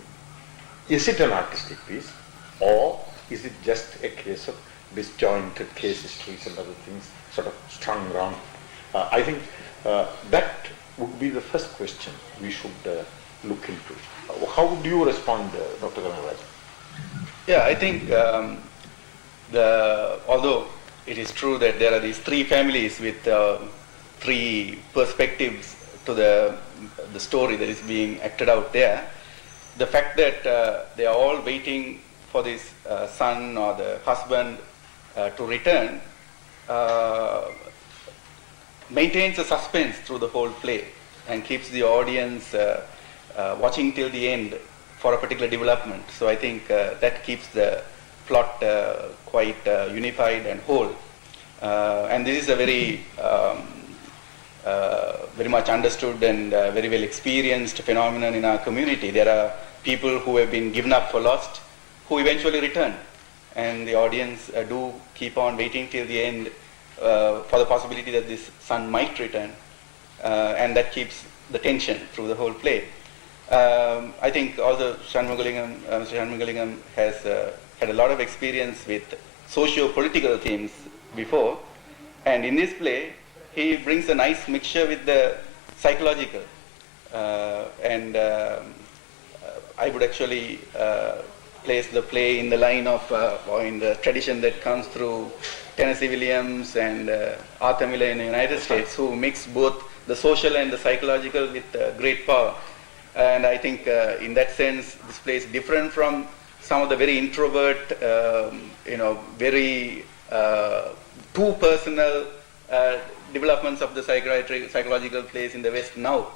is it an artistic piece, or is it just a case of disjointed case histories and other things sort of strung around? I think that would be the first question we should look into. How would you respond, Dr. Ganaraj? Yeah, I think although it is true that there are these three families with three perspectives to the story that is being acted out there, the fact that they are all waiting for this son or the husband to return maintains a suspense through the whole play and keeps the audience watching till the end for a particular development. So I think that keeps the plot quite unified and whole. And this is a very much understood and very well experienced phenomenon in our community. There are people who have been given up for lost who eventually return, and the audience do keep on waiting till the end for the possibility that this son might return, and that keeps the tension through the whole play. I think also Mr. Shanmugalingam has had a lot of experience with socio-political themes before, and in this play he brings a nice mixture with the psychological, and I would actually place the play in the line of, or in the tradition that comes through Tennessee Williams and Arthur Miller in the United States, who mix both the social and the psychological with great power. And I think in that sense, this play is different from some of the very introvert, very too personal developments of the psychological plays in the West now,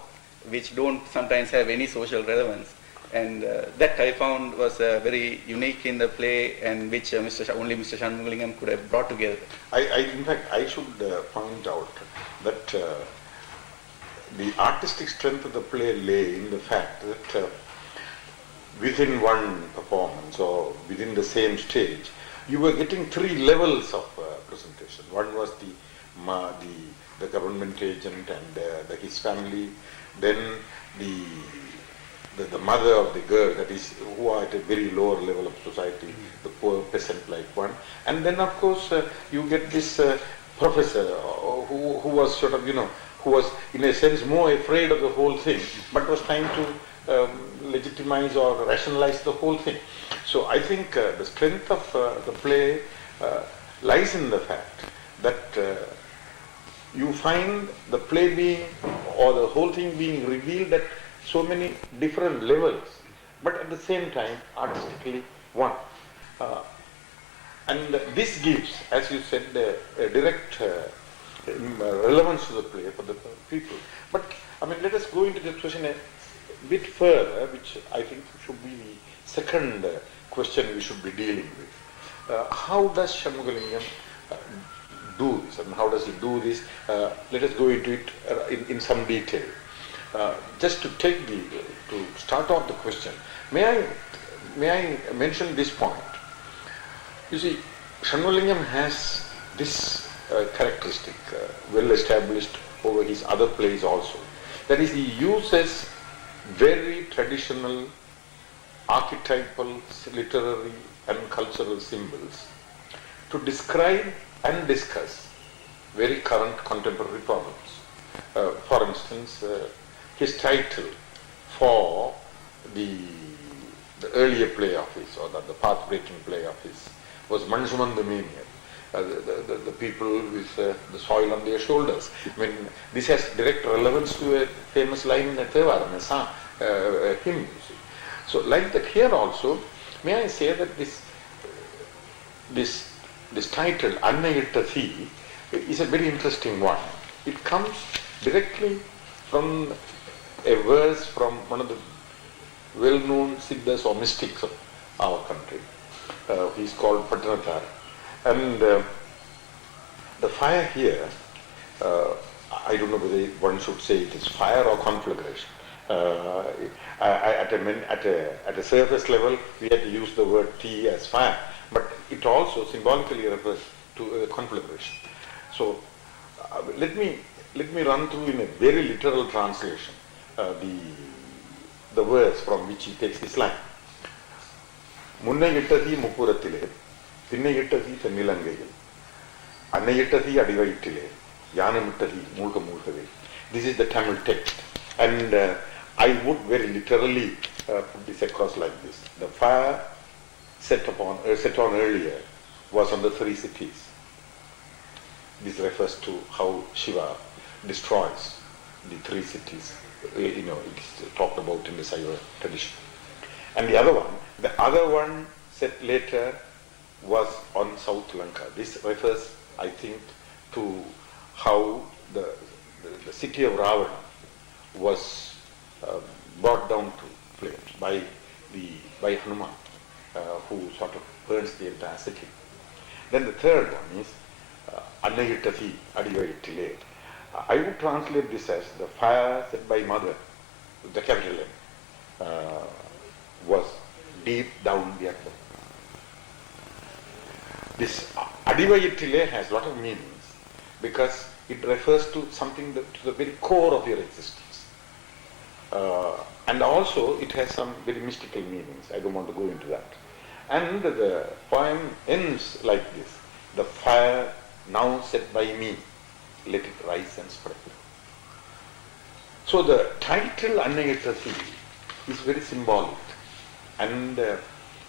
which don't sometimes have any social relevance. And that I found was very unique in the play, and which only Mr. Shanmugalingam could have brought together. In fact, I should point out that the artistic strength of the play lay in the fact that within one performance or within the same stage, you were getting three levels of presentation. One was the government agent and his family, then the mother of the girl, that is, who are at a very lower level of society, the poor peasant-like one, and then of course you get this professor who was sort of, who was in a sense more afraid of the whole thing, but was trying to legitimize or rationalize the whole thing. So I think the strength of the play lies in the fact that you find the play being, or the whole thing being revealed at so many different levels, but at the same time artistically one. And this gives, as you said, a direct relevance to the play for the people. But I mean, let us go into this question a bit further, which I think should be the second question we should be dealing with. how does Shanmugalingam do this, and how does he do this? Let us go into it in some detail. Just to start off the question, may I mention this point? You see, Shanmugalingam has this characteristic well established over his other plays also. That is, he uses very traditional, archetypal, literary and cultural symbols to describe and discuss very current contemporary problems. For instance, his title for the earlier play of his, or the path-breaking play of his, was Manjuman the Maniac. The people with the soil on their shoulders. I mean, this has direct relevance to a famous line in a Thevar, a hymn, you see. So, like that here also, may I say that this title, Annai is a very interesting one. It comes directly from a verse from one of the well-known siddhas or mystics of our country. He's called Patanathara. And the fire here, I don't know whether one should say it is fire or conflagration. At a surface level, we had to use the word tea as fire, but it also symbolically refers to a conflagration. So let me run through in a very literal translation the words from which he takes this line. Munnaiyittadi muppurathile, Pinnaiyittadi Thennilangaiyil, Annaiyittadi Adivayitile, Yanamittadi Mulka Mulkave. This is the Tamil text. And I would very literally put this across like this. The fire set on earlier was on the three cities. This refers to how Shiva destroys the three cities. It's talked about in the Saiva tradition. And the other one set later was on South Lanka. This refers, I think, to how the city of Ravana was brought down to flames by Hanuman, who sort of burns the entire city. Then the third one is Annaiyittadi Adivayittile. I would translate this as the fire set by mother, the capital M, was deep down the abdomen. This Adivayittile has a lot of meanings because it refers to something to the very core of your existence. And also it has some very mystical meanings. I don't want to go into that. And the poem ends like this: the fire now set by me, let it rise and spread. So the title Annaiyittadi is very symbolic, and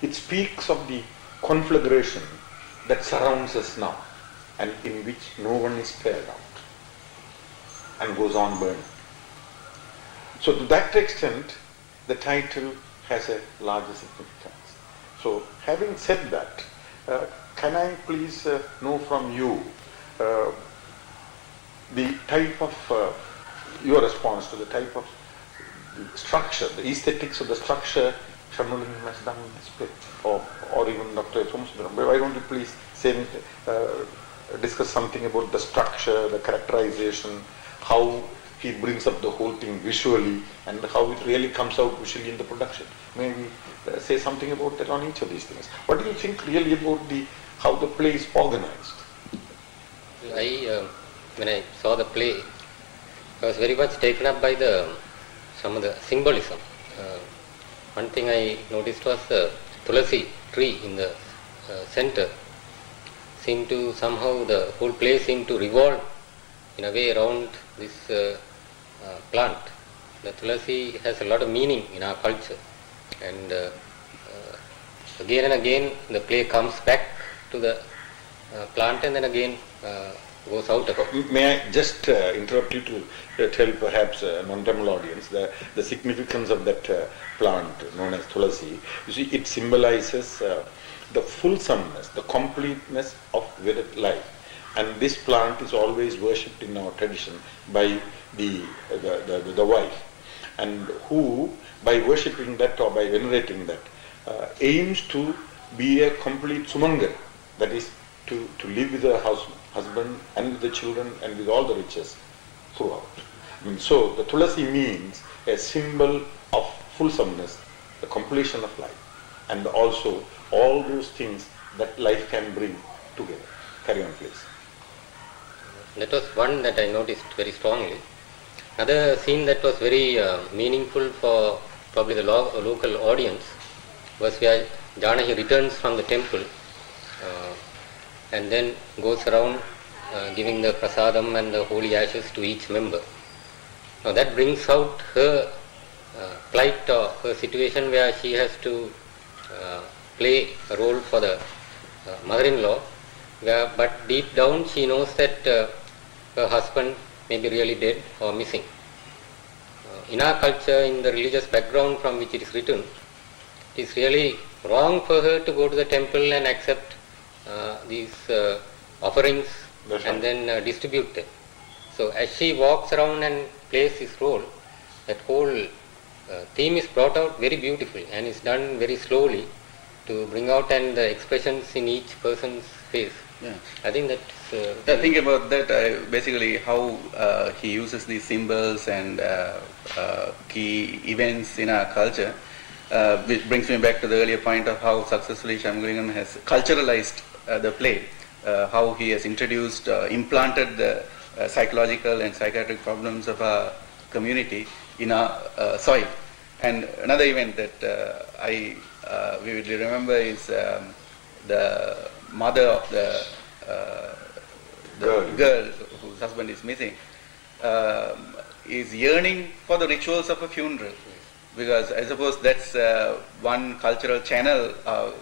it speaks of the conflagration that surrounds us now and in which no one is spared out and goes on burning. So to that extent, the title has a larger significance. So having said that, can I please know from you the type of, your response to the type of the structure, the aesthetics of the structure Shanmugalingam has done in this play, or even Dr. Somasundram. Why don't you please discuss something about the structure, the characterization, how he brings up the whole thing visually, and how it really comes out visually in the production. Maybe say something about that on each of these things. What do you think really about how the play is organized? When I saw the play, I was very much taken up by some of the symbolism. One thing I noticed was the Tulasi tree in the center seemed to somehow, the whole play seemed to revolve in a way around this plant. The Tulasi has a lot of meaning in our culture, and again and again the play comes back to the plant and then again goes out of it. May I just interrupt you to tell perhaps a non-Tamil audience the significance of that plant known as Tulasi. You see, it symbolizes the fulsomeness, the completeness of Vedic life. And this plant is always worshipped in our tradition by the wife, and who, by worshipping that or by venerating that, aims to be a complete Sumanga that is to live with the husband and with the children and with all the riches throughout. I mean, so the Tulasi means a symbol of fulsomeness, the completion of life, and also all those things that life can bring together. Carry on, please. That was one that I noticed very strongly. Another scene that was very meaningful for probably the local audience was where Janaki returns from the temple and then goes around giving the prasadam and the holy ashes to each member. Now that brings out her plight or her situation where she has to play a role for the mother-in-law, but deep down she knows that her husband may be really dead or missing. In our culture, in the religious background from which it is written, it is really wrong for her to go to the temple and accept these offerings and then distribute them. So as she walks around and plays this role, that whole theme is brought out very beautifully and is done very slowly to bring out and the expressions in each person's face. Yeah. I think that think about that, basically how he uses these symbols and key events in our culture, which brings me back to the earlier point of how successfully Shanmughalingam has culturalized the play, how he has introduced, implanted the psychological and psychiatric problems of our community in our soil. And another event that I vividly remember is the mother of the girl whose husband is missing is yearning for the rituals of a funeral, because I suppose that's one cultural channel our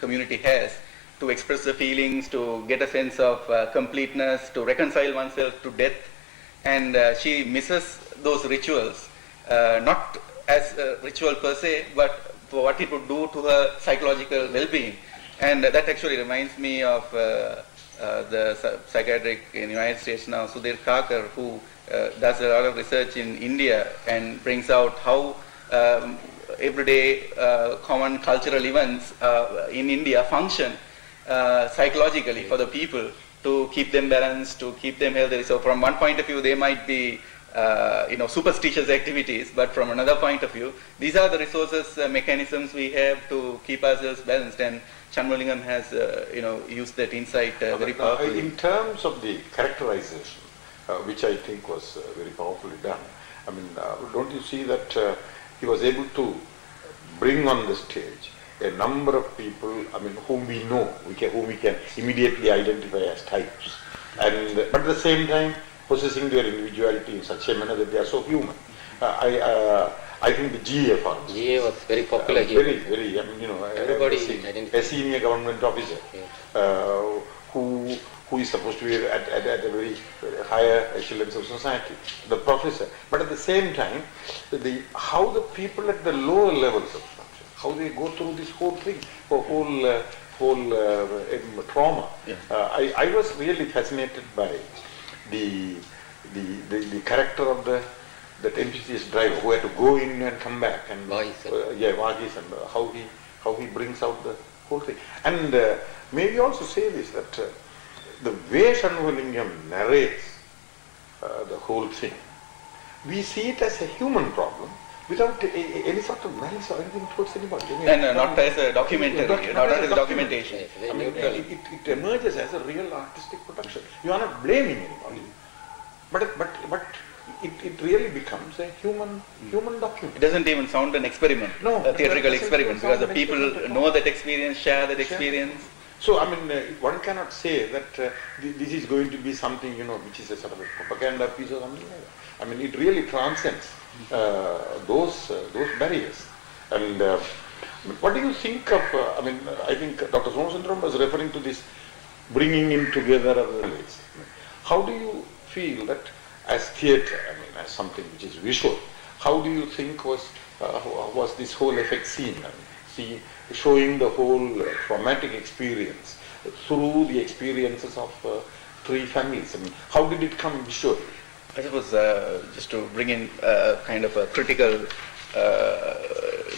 community has to express the feelings, to get a sense of completeness, to reconcile oneself to death, and she misses those rituals, not as a ritual per se, but for what it would do to her psychological well-being. And that actually reminds me of the psychiatric in the United States now, Sudhir Kakar, who does a lot of research in India and brings out how everyday common cultural events in India function psychologically for the people to keep them balanced, to keep them healthy. So from one point of view, they might be superstitious activities, but from another point of view, these are the resources, mechanisms we have to keep ourselves balanced, and Shanmughalingam has used that insight very powerfully. In terms of the characterization, which I think was very powerfully done, I mean, don't you see that he was able to bring on the stage a number of people, I mean, whom we know, whom we can immediately identify as types, and but at the same time possessing their individuality in such a manner that they are so human. I think the GA, for instance, GA was very popular here. Very, I mean, everybody a senior government officer who is supposed to be at a very higher echelons of society, the professor. But at the same time, how the people at the lower levels of function, how they go through this whole thing, whole trauma. Yeah. I was really fascinated by the character of that enthusiast driver who had to go in and come back, and Vagis, and how he brings out the whole thing. And maybe also say this, that the way Shanmughalingam narrates the whole thing, we see it as a human problem without any sort of malice or anything towards anybody. And not as a documentary, not as a documentation. I mean, it emerges as a real artistic production. You are not blaming anybody, but it really becomes a human document. It doesn't even sound an experiment, a theatrical experiment, because the people know that experience, share that experience. So, I mean, one cannot say that this is going to be something, which is a sort of a propaganda piece or something like that. I mean, it really transcends those barriers. And what do you think of, I think Dr. Somasuntram was referring to this bringing in together of the village. How do you feel that as theatre, as something which is visual, how do you think was this whole effect seen? Showing the whole traumatic experience through the experiences of three families. I mean, how did it come visually? I suppose just to bring in kind of a critical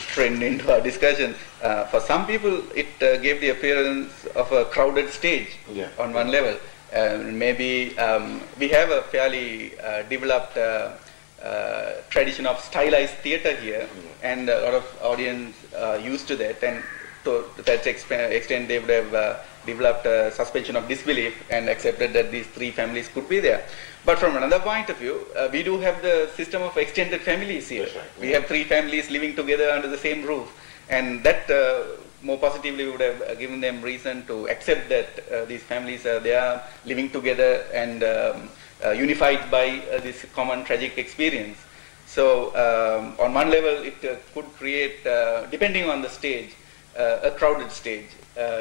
trend into our discussion. For some people, it gave the appearance of a crowded stage on one level. Maybe we have a fairly developed tradition of stylized theatre here, and a lot of audience used to that, and to that extent they would have developed a suspension of disbelief and accepted that these three families could be there. But from another point of view, we do have the system of extended families here. We have three families living together under the same roof, and that more positively would have given them reason to accept that these families are there living together and unified by this common tragic experience. So on one level it could create, depending on the stage, a crowded stage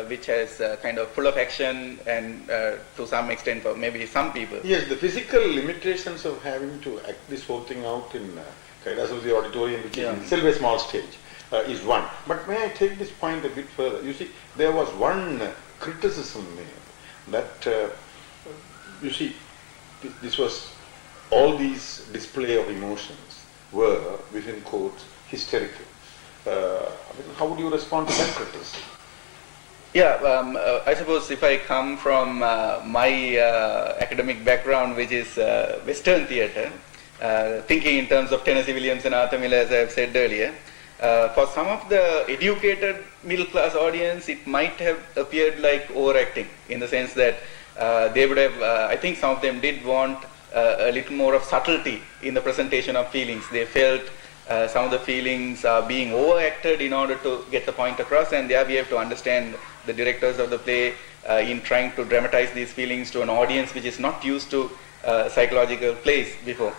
which has kind of full of action and to some extent for maybe some people. Yes, the physical limitations of having to act this whole thing out in Kailasavati Auditorium, which is itself a small stage, is one. But may I take this point a bit further? You see, there was one criticism made that, you see, this was, all these display of emotions were, within quotes, hysterical. How would you respond to that criticism? Yeah, I suppose if I come from my academic background, which is Western theatre, thinking in terms of Tennessee Williams and Arthur Miller, as I have said earlier, for some of the educated middle class audience, it might have appeared like overacting, in the sense that they would have, I think some of them did want a little more of subtlety in the presentation of feelings. They felt some of the feelings are being overacted in order to get the point across, and there we have to understand the directors of the play in trying to dramatize these feelings to an audience which is not used to psychological plays before.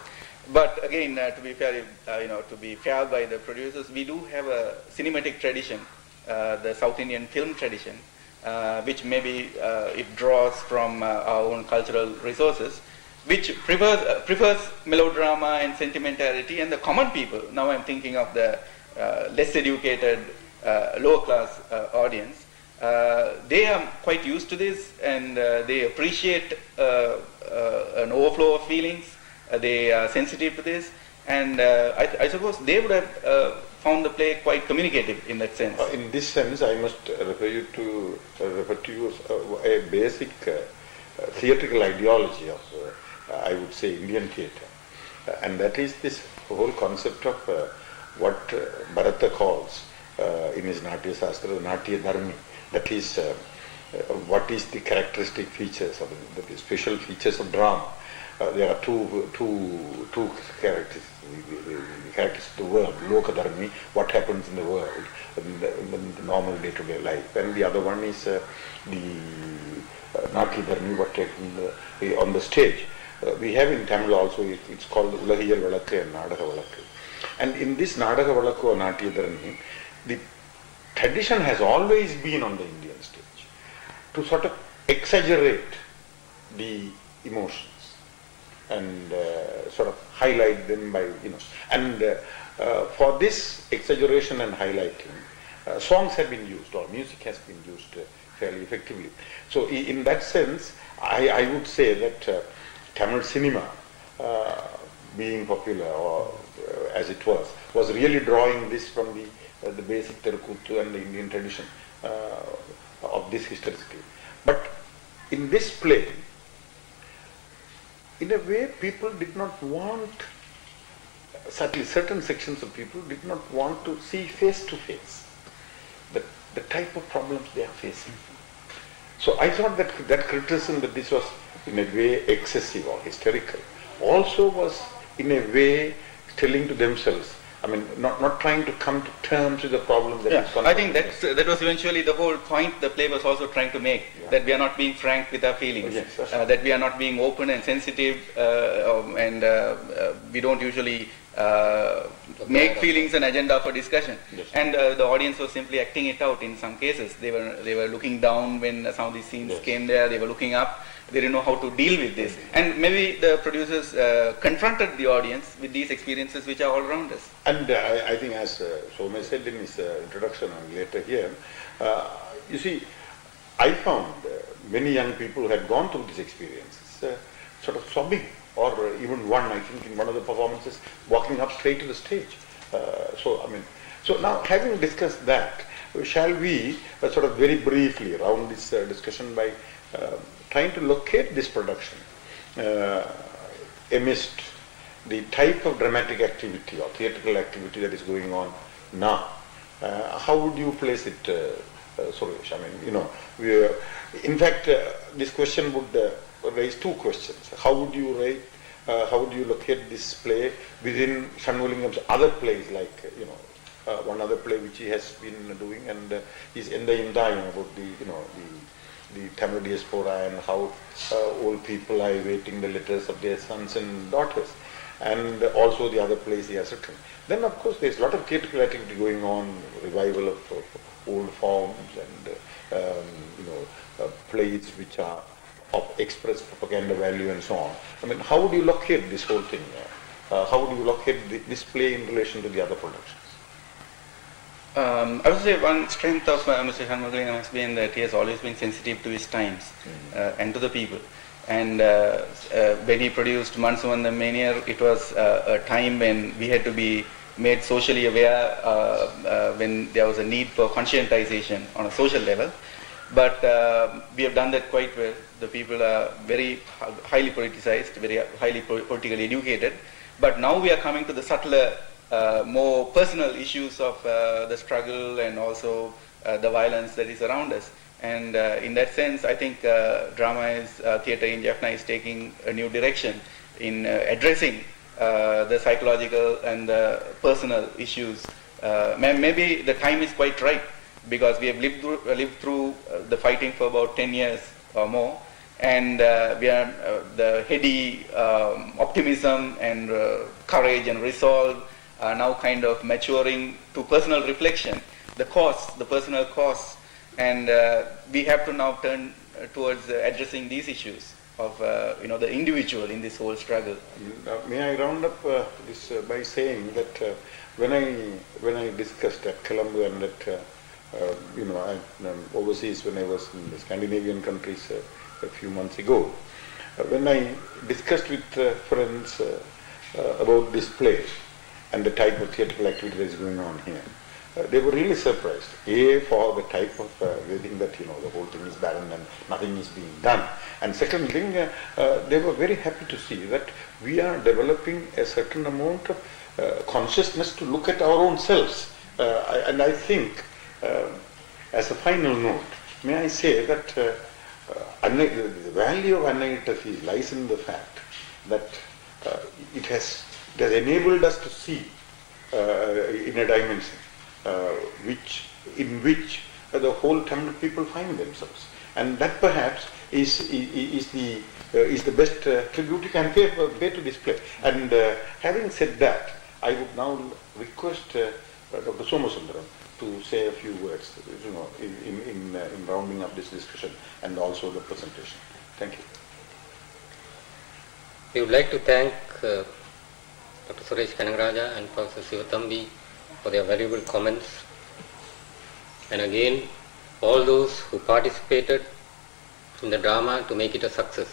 But again, to be fair, to be fair by the producers, we do have a cinematic tradition, the South Indian film tradition, which maybe it draws from our own cultural resources, which prefers melodrama and sentimentality, and the common people, now I'm thinking of the less educated, lower class audience, they are quite used to this, and they appreciate an overflow of feelings. They are sensitive to this, and I suppose they would have found the play quite communicative in that sense. In this sense, I must refer you to a basic theatrical ideology of, I would say, Indian theatre, and that is this whole concept of what Bharata calls in his Natya Sastra, Natya Dharmi. That is, what is the characteristic features of the special features of drama. There are two characters. The characters of the world, Loka Dharmi, what happens in the world, in the normal day-to-day life, and the other one is the Natya Dharmi, what happens on the stage. We have in Tamil also, it's called Ulahiyal Valakku and Nadaga Valakku. And in this Nadaga Valakku or Natya Dharmi, the tradition has always been on the Indian stage to sort of exaggerate the emotions and sort of highlight them by, and for this exaggeration and highlighting, songs have been used, or music has been used fairly effectively. So in that sense, I would say that Tamil cinema, being popular, or as it was really drawing this from the basic Terukuttu and the Indian tradition of this historicity. But in this play, in a way, people did not want, certainly certain sections of people did not want to see face to face the type of problems they are facing. So I thought that criticism that this was in a way excessive or hysterical also was in a way telling to themselves, I mean, not trying to come to terms with the problem that is I think that was eventually the whole point the play was also trying to make, that we are not being frank with our feelings, that we are not being open and sensitive, and we don't usually make feelings an agenda for discussion. And the audience was simply acting it out in some cases. They were looking down when some of these scenes came there, they were looking up. They didn't know how to deal with this. And maybe the producers confronted the audience with these experiences which are all around us. And I think, as Somay said in his introduction and later here, you see, I found many young people who had gone through these experiences sort of sobbing, or even one, I think, in one of the performances, walking up straight to the stage. So, I mean, So now, having discussed that, shall we sort of very briefly round this discussion by trying to locate this production amidst the type of dramatic activity or theatrical activity that is going on now? How would you place it, Suresh? I mean, in fact, this question would raise two questions. How would you locate this play within Shanmugalingam's other plays, like, one other play which he has been doing, and is Idda about the Tamil diaspora and how old people are awaiting the letters of their sons and daughters, and also the other plays he has written. Then, of course, there's a lot of theatrical activity going on, revival of old forms, and plays which are of express propaganda value and so on. I mean, how would you locate this whole thing? How would you locate this play in relation to the other productions? I would say one strength of Mr. Shanmugalingam has been that he has always been sensitive to his times and to the people. And when he produced Mansuman Mania, it was a time when we had to be made socially aware, when there was a need for conscientization on a social level. But we have done that quite well. The people are very highly politicized, very highly politically educated. But now we are coming to the subtler, more personal issues of the struggle and also the violence that is around us. And in that sense, I think theatre in Jaffna is taking a new direction in addressing the psychological and the personal issues. Maybe the time is quite right, because we have lived through the fighting for about 10 years or more, and we are the heady optimism and courage and resolve are now kind of maturing to personal reflection, the personal costs, and we have to now turn towards addressing these issues of the individual in this whole struggle. May I round up this by saying that when I discussed at Colombo and at overseas, when I was in the Scandinavian countries a few months ago, when I discussed with friends about this play and the type of theatrical activity that is going on here, they were really surprised. For the type of they think that the whole thing is barren and nothing is being done. And second thing, they were very happy to see that we are developing a certain amount of consciousness to look at our own selves. And I think, as a final note, may I say that the value of Annai lies in the fact that it has enabled us to see in a dimension in which the whole Tamil people find themselves, and that perhaps is the best tribute you can pay to this play. And having said that, I would now request Dr. Somasundaram to say a few words, in rounding up this discussion and also the presentation. Thank you. We would like to thank Dr. Suresh Kanagaraja and Professor Sivathambi for their valuable comments, and again all those who participated in the drama to make it a success.